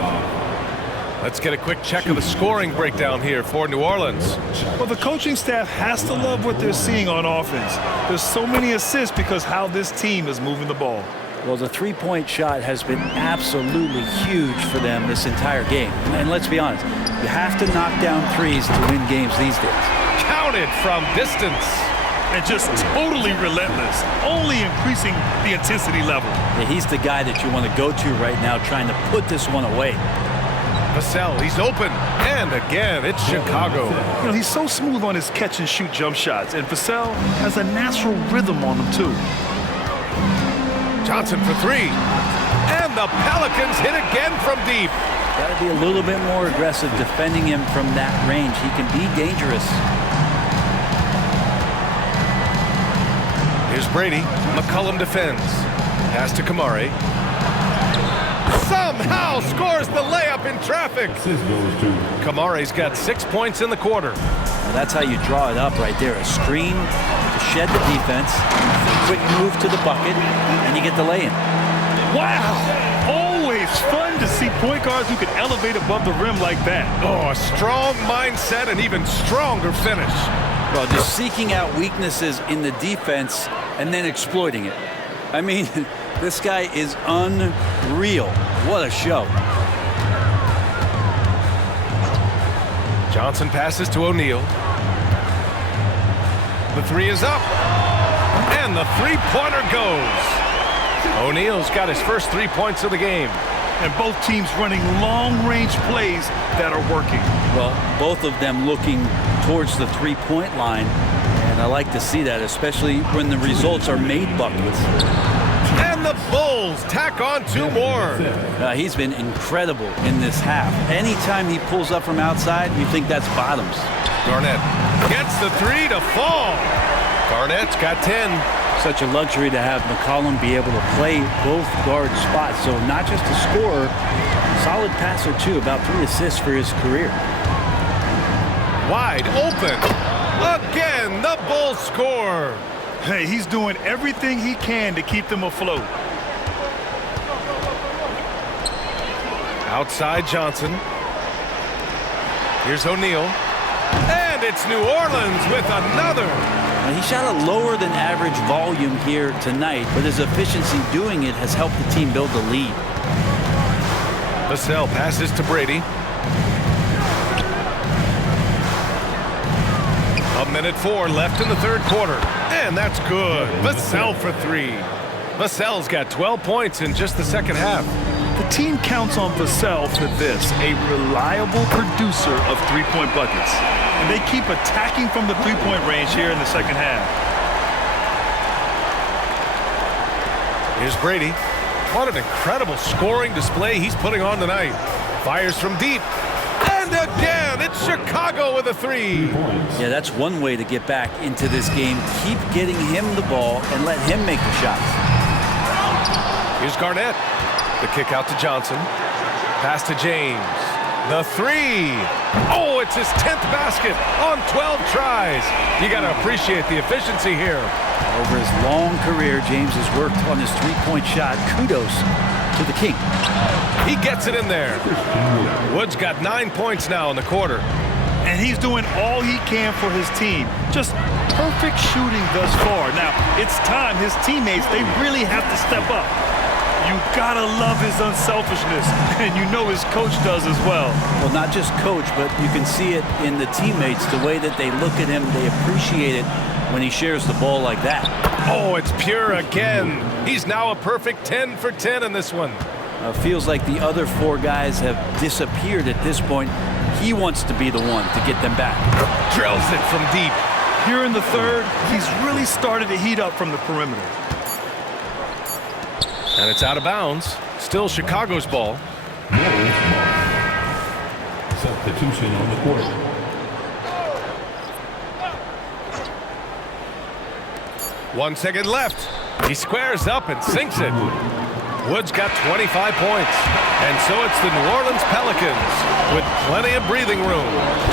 Let's get a quick check of the scoring breakdown here for New Orleans. Well, the coaching staff has to love what they're seeing on offense. There's so many assists because how this team is moving the ball. Well, the three-point shot has been absolutely huge for them this entire game. And let's be honest, you have to knock down threes to win games these days. Counted from distance. And just totally relentless, only increasing the intensity level. Yeah, he's the guy that you want to go to right now trying to put this one away. Vassell, he's open, and again, it's Chicago. You know, he's so smooth on his catch-and-shoot jump shots, and Vassell has a natural rhythm on him, too. Johnson for 3, and the Pelicans hit again from deep. Got to be a little bit more aggressive defending him from that range. He can be dangerous. Here's Brady. McCollum defends. Pass to Kamari. Somehow scores the layup in traffic. Kamari's got 6 points in the quarter. Well, that's how you draw it up right there. A screen to shed the defense, a quick move to the bucket, and you get the lay-in. Wow! Always fun to see point guards who can elevate above the rim like that. Oh, a strong mindset and even stronger finish. Well, just seeking out weaknesses in the defense and then exploiting it. I mean, this guy is unreal. What a show. Johnson passes to O'Neal. The three is up. And the three-pointer goes. O'Neal's got his first 3 points of the game. And both teams running long-range plays that are working. Well, both of them looking towards the three-point line. And I like to see that, especially when the results are made buckets. And the Bulls tack on 2 more. He's been incredible in this half. Anytime he pulls up from outside, you think that's bottoms. Garnett gets the three to fall. Garnett's got 10. Such a luxury to have McCollum be able to play both guard spots. So not just a scorer, solid passer too, about 3 assists for his career. Wide open. Again, the Bulls score. Hey, he's doing everything he can to keep them afloat. Outside Johnson. Here's O'Neal. And it's New Orleans with another. Now, he shot a lower than average volume here tonight, but his efficiency doing it has helped the team build the lead. Vassell passes to Brady. 1:04 left in the third quarter. And that's good. Vassell for 3. Vassell's got 12 points in just the second half. The team counts on Vassell for this, a reliable producer of three-point buckets. And they keep attacking from the three-point range here in the second half. Here's Brady. What an incredible scoring display he's putting on tonight. Fires from deep. And again, it's Chicago with a 3. Yeah, that's one way to get back into this game. Keep getting him the ball and let him make the shots. Here's Garnett. The kick out to Johnson. Pass to James. The 3. Oh, it's his 10th basket on 12 tries. You got to appreciate the efficiency here. Over his long career, James has worked on his three-point shot. Kudos to the King. He gets it in there. Wood's got 9 points now in the quarter. And he's doing all he can for his team. Just perfect shooting thus far. Now, it's time his teammates, they really have to step up. You gotta love his unselfishness, and you know his coach does as well. Well, not just coach, but you can see it in the teammates, the way that they look at him. They appreciate it when he shares the ball like that. Oh, it's pure again. He's now a perfect 10 for 10 in this one. Feels like the other 4 guys have disappeared at this point. He wants to be the one to get them back. Drills it from deep. Here in the third, he's really started to heat up from the perimeter. And it's out of bounds. Still Chicago's ball. Substitution on the court. One second left. He squares up and sinks it. Wood's got 25 points. And so it's the New Orleans Pelicans with plenty of breathing room.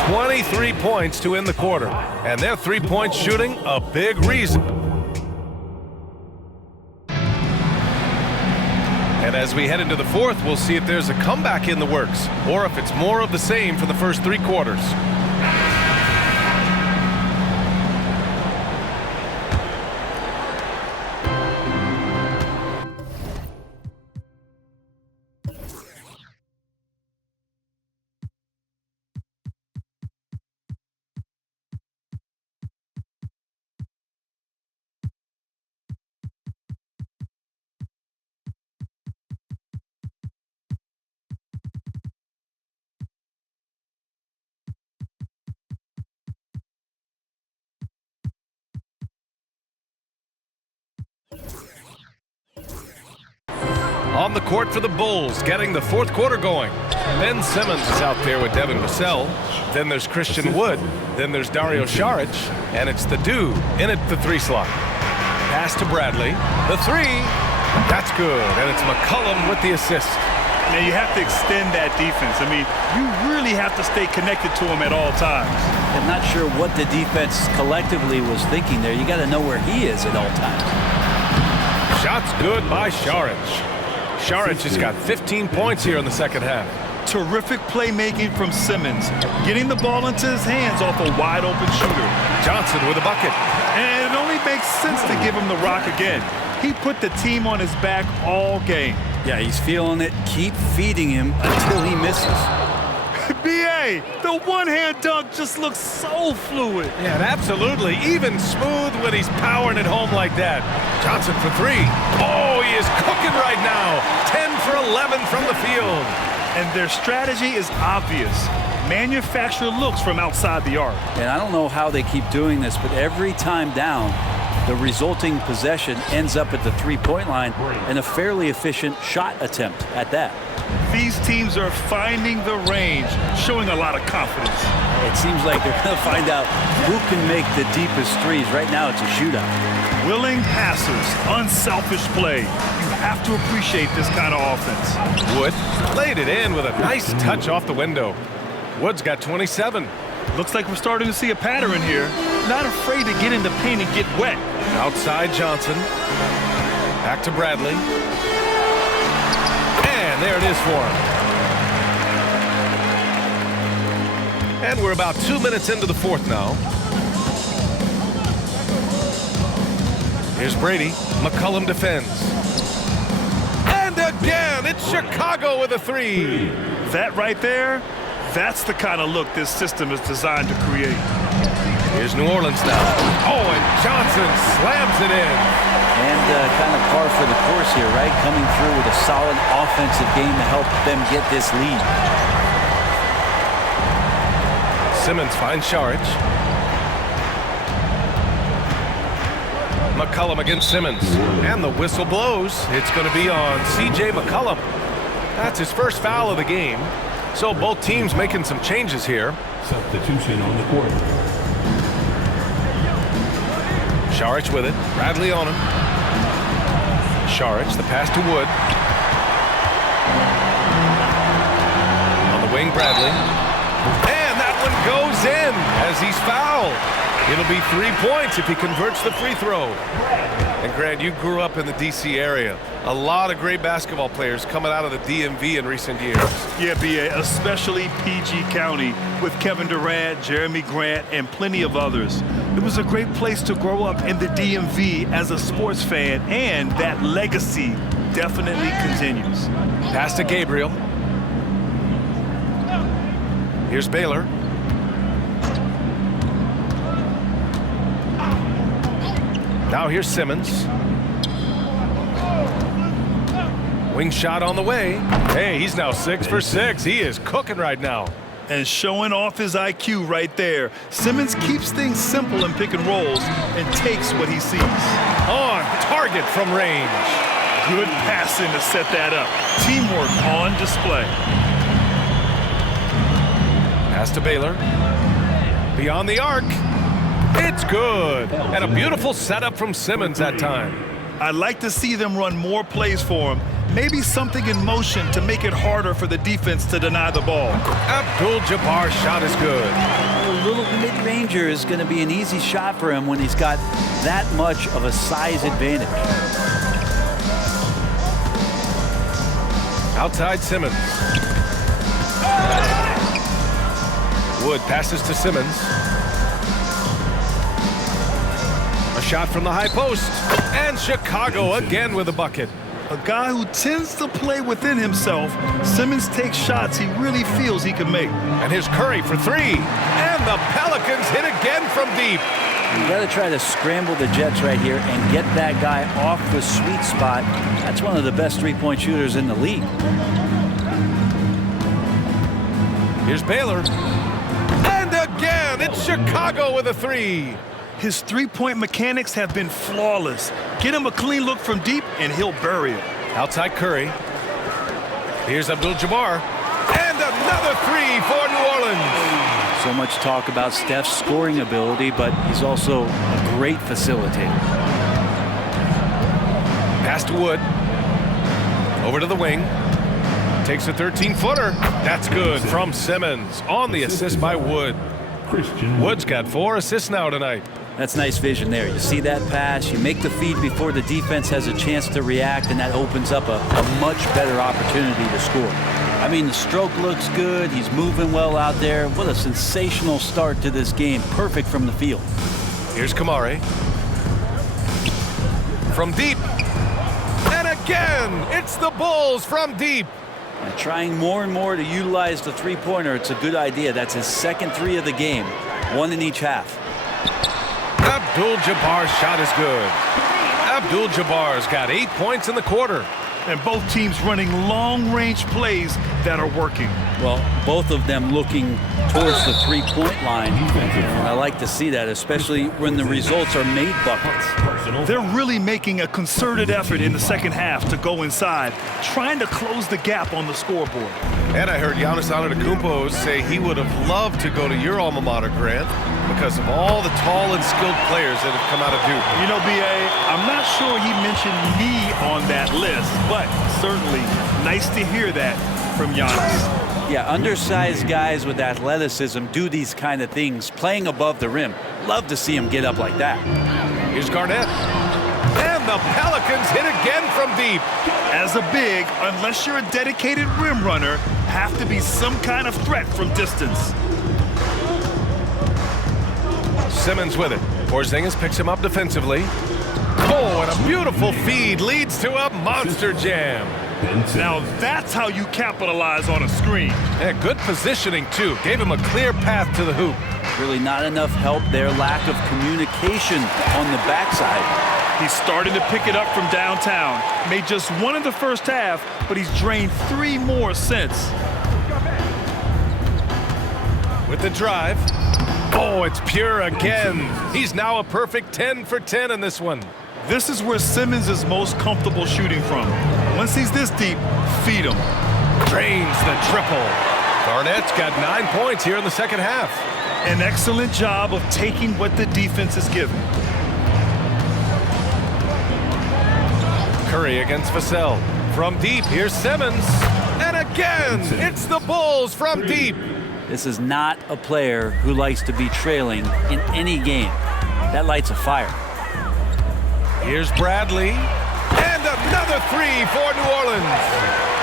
23 points to end the quarter. And their three-point shooting a big reason. And as we head into the fourth, we'll see if there's a comeback in the works or if it's more of the same for the first 3 quarters. On the court for the Bulls, getting the fourth quarter going. Ben Simmons is out there with Devin Vassell. Then there's Christian Wood. Then there's Dario Saric. And it's the dude in at the 3 slot. Pass to Bradley. The 3. That's good. And it's McCollum with the assist. Now you have to extend that defense. I mean, you really have to stay connected to him at all times. I'm not sure what the defense collectively was thinking there. You got to know where he is at all times. Shots good by Saric. Saric has got 15 points here in the second half. Terrific playmaking from Simmons, getting the ball into his hands off a wide-open shooter. Johnson with a bucket. And it only makes sense to give him the rock again. He put the team on his back all game. Yeah, he's feeling it. Keep feeding him until he misses. B.A., the one-hand dunk just looks so fluid. Yeah, absolutely. Even smooth when he's powering it home like that. Johnson for 3. Oh, he is cooking right now. 10 for 11 from the field. And their strategy is obvious. Manufacture looks from outside the arc. And I don't know how they keep doing this, but every time down, the resulting possession ends up at the 3-point line and a fairly efficient shot attempt at that. These teams are finding the range, showing a lot of confidence. It seems like they're going to find out who can make the deepest threes. Right now, it's a shootout. Willing passers, unselfish play. You have to appreciate this kind of offense. Wood laid it in with a nice touch off the window. Wood's got 27. Looks like we're starting to see a pattern here. Not afraid to get in the paint and get wet. Outside Johnson. Back to Bradley. And there it is for him. And we're about 2 minutes into the fourth now. Here's Brady. McCollum defends. And again, it's Chicago with a 3. That right there, that's the kind of look this system is designed to create. Here's New Orleans now. Oh, and Johnson slams it in. And kind of par for the course here, right? Coming through with a solid offensive game to help them get this lead. Simmons finds Saric. McCollum against Simmons. And the whistle blows. It's going to be on C.J. McCollum. That's his first foul of the game. So both teams making some changes here. Substitution on the court. Saric with it. Bradley on him. Saric, the pass to Wood. On the wing, Bradley. And that one goes in as he's fouled. It'll be 3 points if he converts the free throw. And Grant, you grew up in the D.C. area. A lot of great basketball players coming out of the DMV in recent years. Yeah, B.A., especially PG County with Kevin Durant, Jeremy Grant, and plenty of others. It was a great place to grow up in the DMV as a sports fan, and that legacy definitely continues. Pass to Gabriel. Here's Baylor. Now here's Simmons. Wing shot on the way. Hey, he's now 6 for 6. He is cooking right now. And showing off his IQ right there. Simmons keeps things simple in pick and rolls and takes what he sees. On target from range. Good passing to set that up. Teamwork on display. Pass to Baylor. Beyond the arc. It's good. And a beautiful setup from Simmons that time. I'd like to see them run more plays for him. Maybe something in motion to make it harder for the defense to deny the ball. Abdul-Jabbar's shot is good. A little mid-ranger is going to be an easy shot for him when he's got that much of a size advantage. Outside Simmons. Wood passes to Simmons. A shot from the high post. And Chicago again with a bucket. A guy who tends to play within himself, Simmons takes shots he really feels he can make. And here's Curry for 3. And the Pelicans hit again from deep. You got to try to scramble the Jets right here and get that guy off the sweet spot. That's one of the best three-point shooters in the league. Here's Baylor. And again, it's Chicago with a 3. His three-point mechanics have been flawless. Get him a clean look from deep, and he'll bury it. Outside Curry. Here's Abdul-Jabbar. And another three for New Orleans. So much talk about Steph's scoring ability, but he's also a great facilitator. Pass to Wood. Over to the wing. Takes a 13-footer. That's good from Simmons on the assist by Wood. Wood's got 4 assists now tonight. That's nice vision there. You see that pass, you make the feed before the defense has a chance to react, and that opens up a much better opportunity to score. I mean, the stroke looks good. He's moving well out there. What a sensational start to this game. Perfect from the field. Here's Kamare. From deep. And again, it's the Bulls from deep. And trying more and more to utilize the three-pointer. It's a good idea. That's his second 3 of the game. 1 in each half. Abdul-Jabbar's shot is good. Abdul-Jabbar's got 8 points in the quarter. And both teams running long-range plays that are working. Well, both of them looking towards the three-point line. And I like to see that, especially when the results are made buckets. They're really making a concerted effort in the second half to go inside, trying to close the gap on the scoreboard. And I heard Giannis Antetokounmpo say he would have loved to go to your alma mater, Grant, because of all the tall and skilled players that have come out of Duke. You know, B.A., I'm not sure he mentioned me on that list, but certainly nice to hear that from Giannis. Yeah, undersized guys with athleticism do these kind of things, playing above the rim. Love to see him get up like that. Here's Garnett. And the Pelicans hit again from deep. As a big, unless you're a dedicated rim runner, have to be some kind of threat from distance. Simmons with it. Porzingis picks him up defensively. Oh, and a beautiful feed leads to a monster jam. Now that's how you capitalize on a screen. Yeah, good positioning, too. Gave him a clear path to the hoop. Really not enough help there. Lack of communication on the backside. He's starting to pick it up from downtown. Made just 1 in the first half, but he's drained 3 more since. With the drive. Oh, it's pure again. He's now a perfect 10 for 10 in this one. This is where Simmons is most comfortable shooting from. Once he's this deep, feed him. Drains the triple. Garnett's got 9 points here in the second half. An excellent job of taking what the defense is given. Curry against Vassell. From deep, here's Simmons. And again, it's the Bulls from deep. This is not a player who likes to be trailing in any game. That lights a fire. Here's Bradley. And another 3 for New Orleans.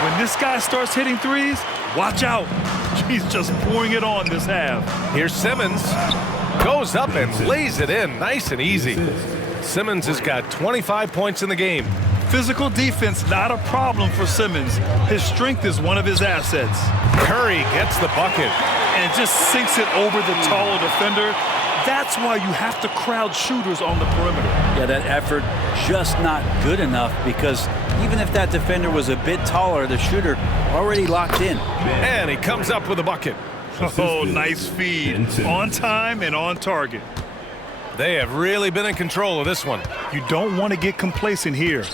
When this guy starts hitting threes, watch out. He's just pouring it on this half. Here's Simmons. Goes up and lays it in. Nice and easy. Simmons has got 25 points in the game. Physical defense, not a problem for Simmons. His strength is one of his assets. Curry gets the bucket. And just sinks it over the taller defender. That's why you have to crowd shooters on the perimeter. Yeah, that effort just not good enough, because even if that defender was a bit taller, the shooter already locked in. And he comes up with a bucket. Oh, nice feed. On time and on target. They have really been in control of this one. You don't want to get complacent here.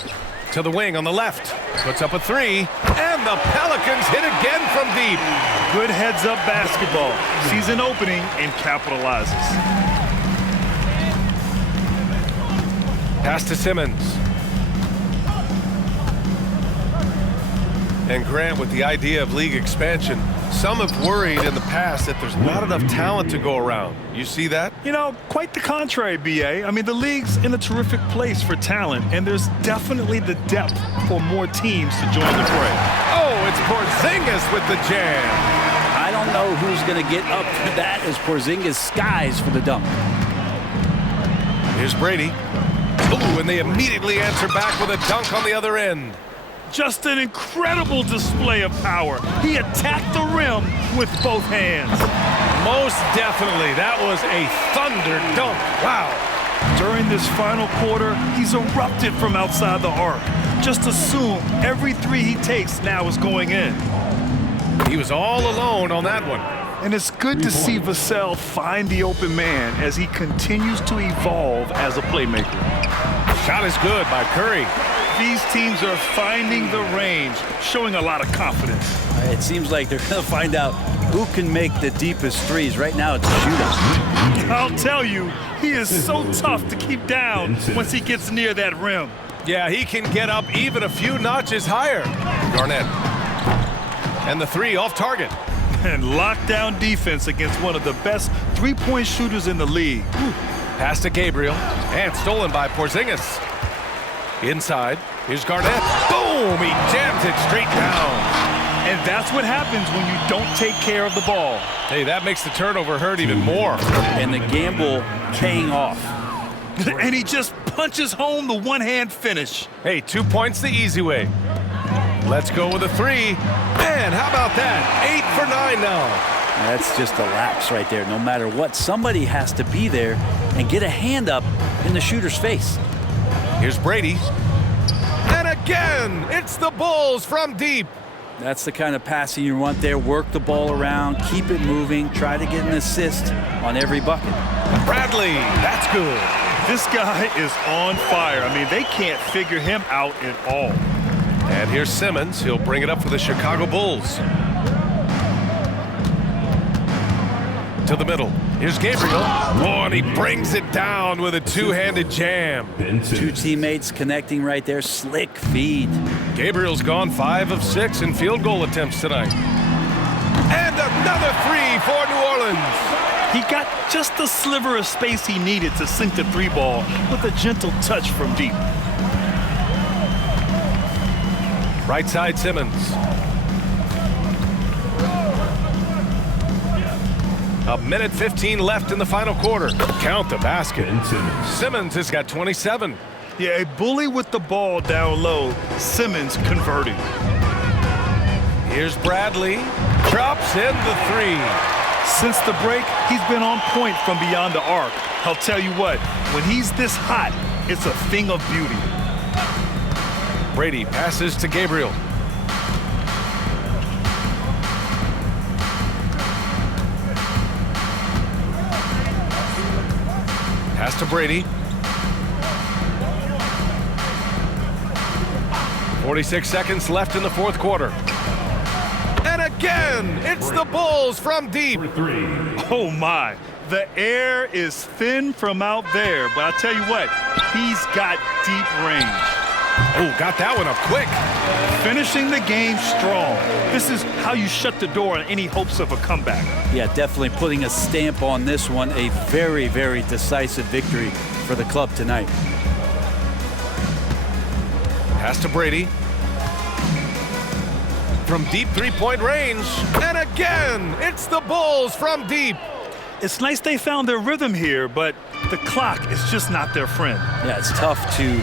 To the wing on the left. Puts up a 3. And the Pelicans hit again from deep. Good heads-up basketball. Sees an opening and capitalizes. Pass to Simmons. And Grant, with the idea of league expansion, some have worried in the past that there's not enough talent to go around. You see that? You know, quite the contrary, B.A. I mean, the league's in a terrific place for talent, and there's definitely the depth for more teams to join the fray. Oh, it's Porzingis with the jam. I don't know who's going to get up for that as Porzingis skies for the dunk. Here's Brady. Ooh, and they immediately answer back with a dunk on the other end. Just an incredible display of power. He attacked the rim with both hands. Most definitely. That was a thunder dunk. Wow. During this final quarter, he's erupted from outside the arc. Just assume every 3 he takes now is going in. He was all alone on that one. And it's good to see Vassell find the open man as he continues to evolve as a playmaker. Shot is good by Curry. These teams are finding the range, showing a lot of confidence. It seems like they're going to find out who can make the deepest threes. Right now, it's a shootout. I'll tell you, he is so tough to keep down once he gets near that rim. Yeah, he can get up even a few notches higher. Garnett. And the three off target. And lockdown defense against one of the best three-point shooters in the league. Pass to Gabriel. And stolen by Porzingis. Inside. Here's Garnett. Boom! He jams it straight down. And that's what happens when you don't take care of the ball. Hey, that makes the turnover hurt even more. And the gamble paying off. And he just punches home the one-hand finish. Hey, 2 points the easy way. Let's go with a three. Man, how about that? 8 for 9 now. That's just a lapse right there. No matter what, somebody has to be there and get a hand up in the shooter's face. Here's Brady. And again, it's the Bulls from deep. That's the kind of passing you want there. Work the ball around, keep it moving, try to get an assist on every bucket. Bradley, that's good. This guy is on fire. I mean, they can't figure him out at all. And here's Simmons. He'll bring it up for the Chicago Bulls. To the middle. Here's Gabriel. Oh, and he brings it down with a two-handed jam. Two teammates connecting right there. Slick feed. Gabriel's gone 5 of 6 in field goal attempts tonight. And another three for New Orleans. He got just the sliver of space he needed to sink the three ball with a gentle touch from deep. Right side Simmons. A minute 15 left in the final quarter. Count the basket. Simmons has got 27. Yeah, a bully with the ball down low. Simmons converting. Here's Bradley. Drops in the three. Since the break, he's been on point from beyond the arc. I'll tell you what, when he's this hot, it's a thing of beauty. Brady passes to Gabriel. Pass to Brady. 46 seconds left in the fourth quarter. And again, it's the Bulls from deep. Oh my, the air is thin from out there, but I'll tell you what, he's got deep range. Oh, got that one up quick. Finishing the game strong. This is how you shut the door on any hopes of a comeback. Yeah, definitely putting a stamp on this one. A very, very decisive victory for the club tonight. Pass to Brady. From deep three-point range. And again, it's the Bulls from deep. It's nice they found their rhythm here, but the clock is just not their friend. Yeah, it's tough to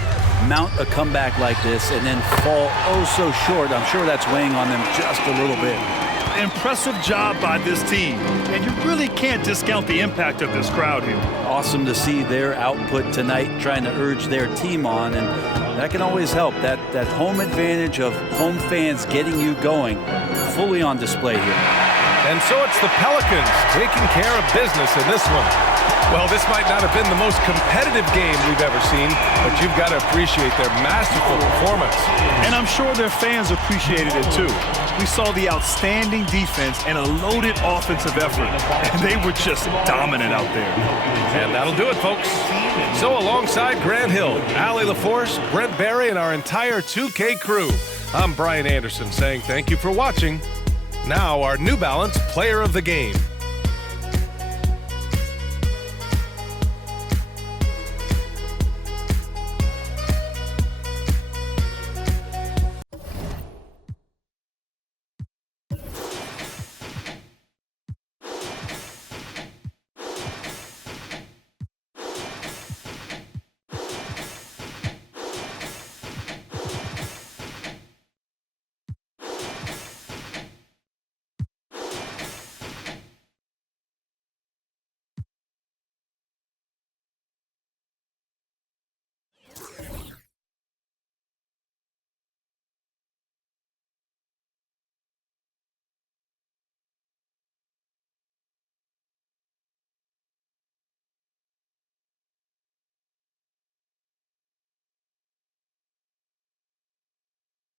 mount a comeback like this and then fall oh so short. I'm sure that's weighing on them just a little bit. Impressive job by this team, and you really can't discount the impact of this crowd here. Awesome to see their output tonight, trying to urge their team on, and that can always help. That home advantage of home fans getting you going, fully on display here. And so it's the Pelicans taking care of business in this one. Well, this might not have been the most competitive game we've ever seen, but you've got to appreciate their masterful performance. And I'm sure their fans appreciated it too. We saw the outstanding defense and a loaded offensive effort, and they were just dominant out there. And that'll do it, folks. So alongside Grant Hill, Allie LaForce, Brent Barry, and our entire 2K crew, I'm Brian Anderson saying thank you for watching. Now our New Balance Player of the Game.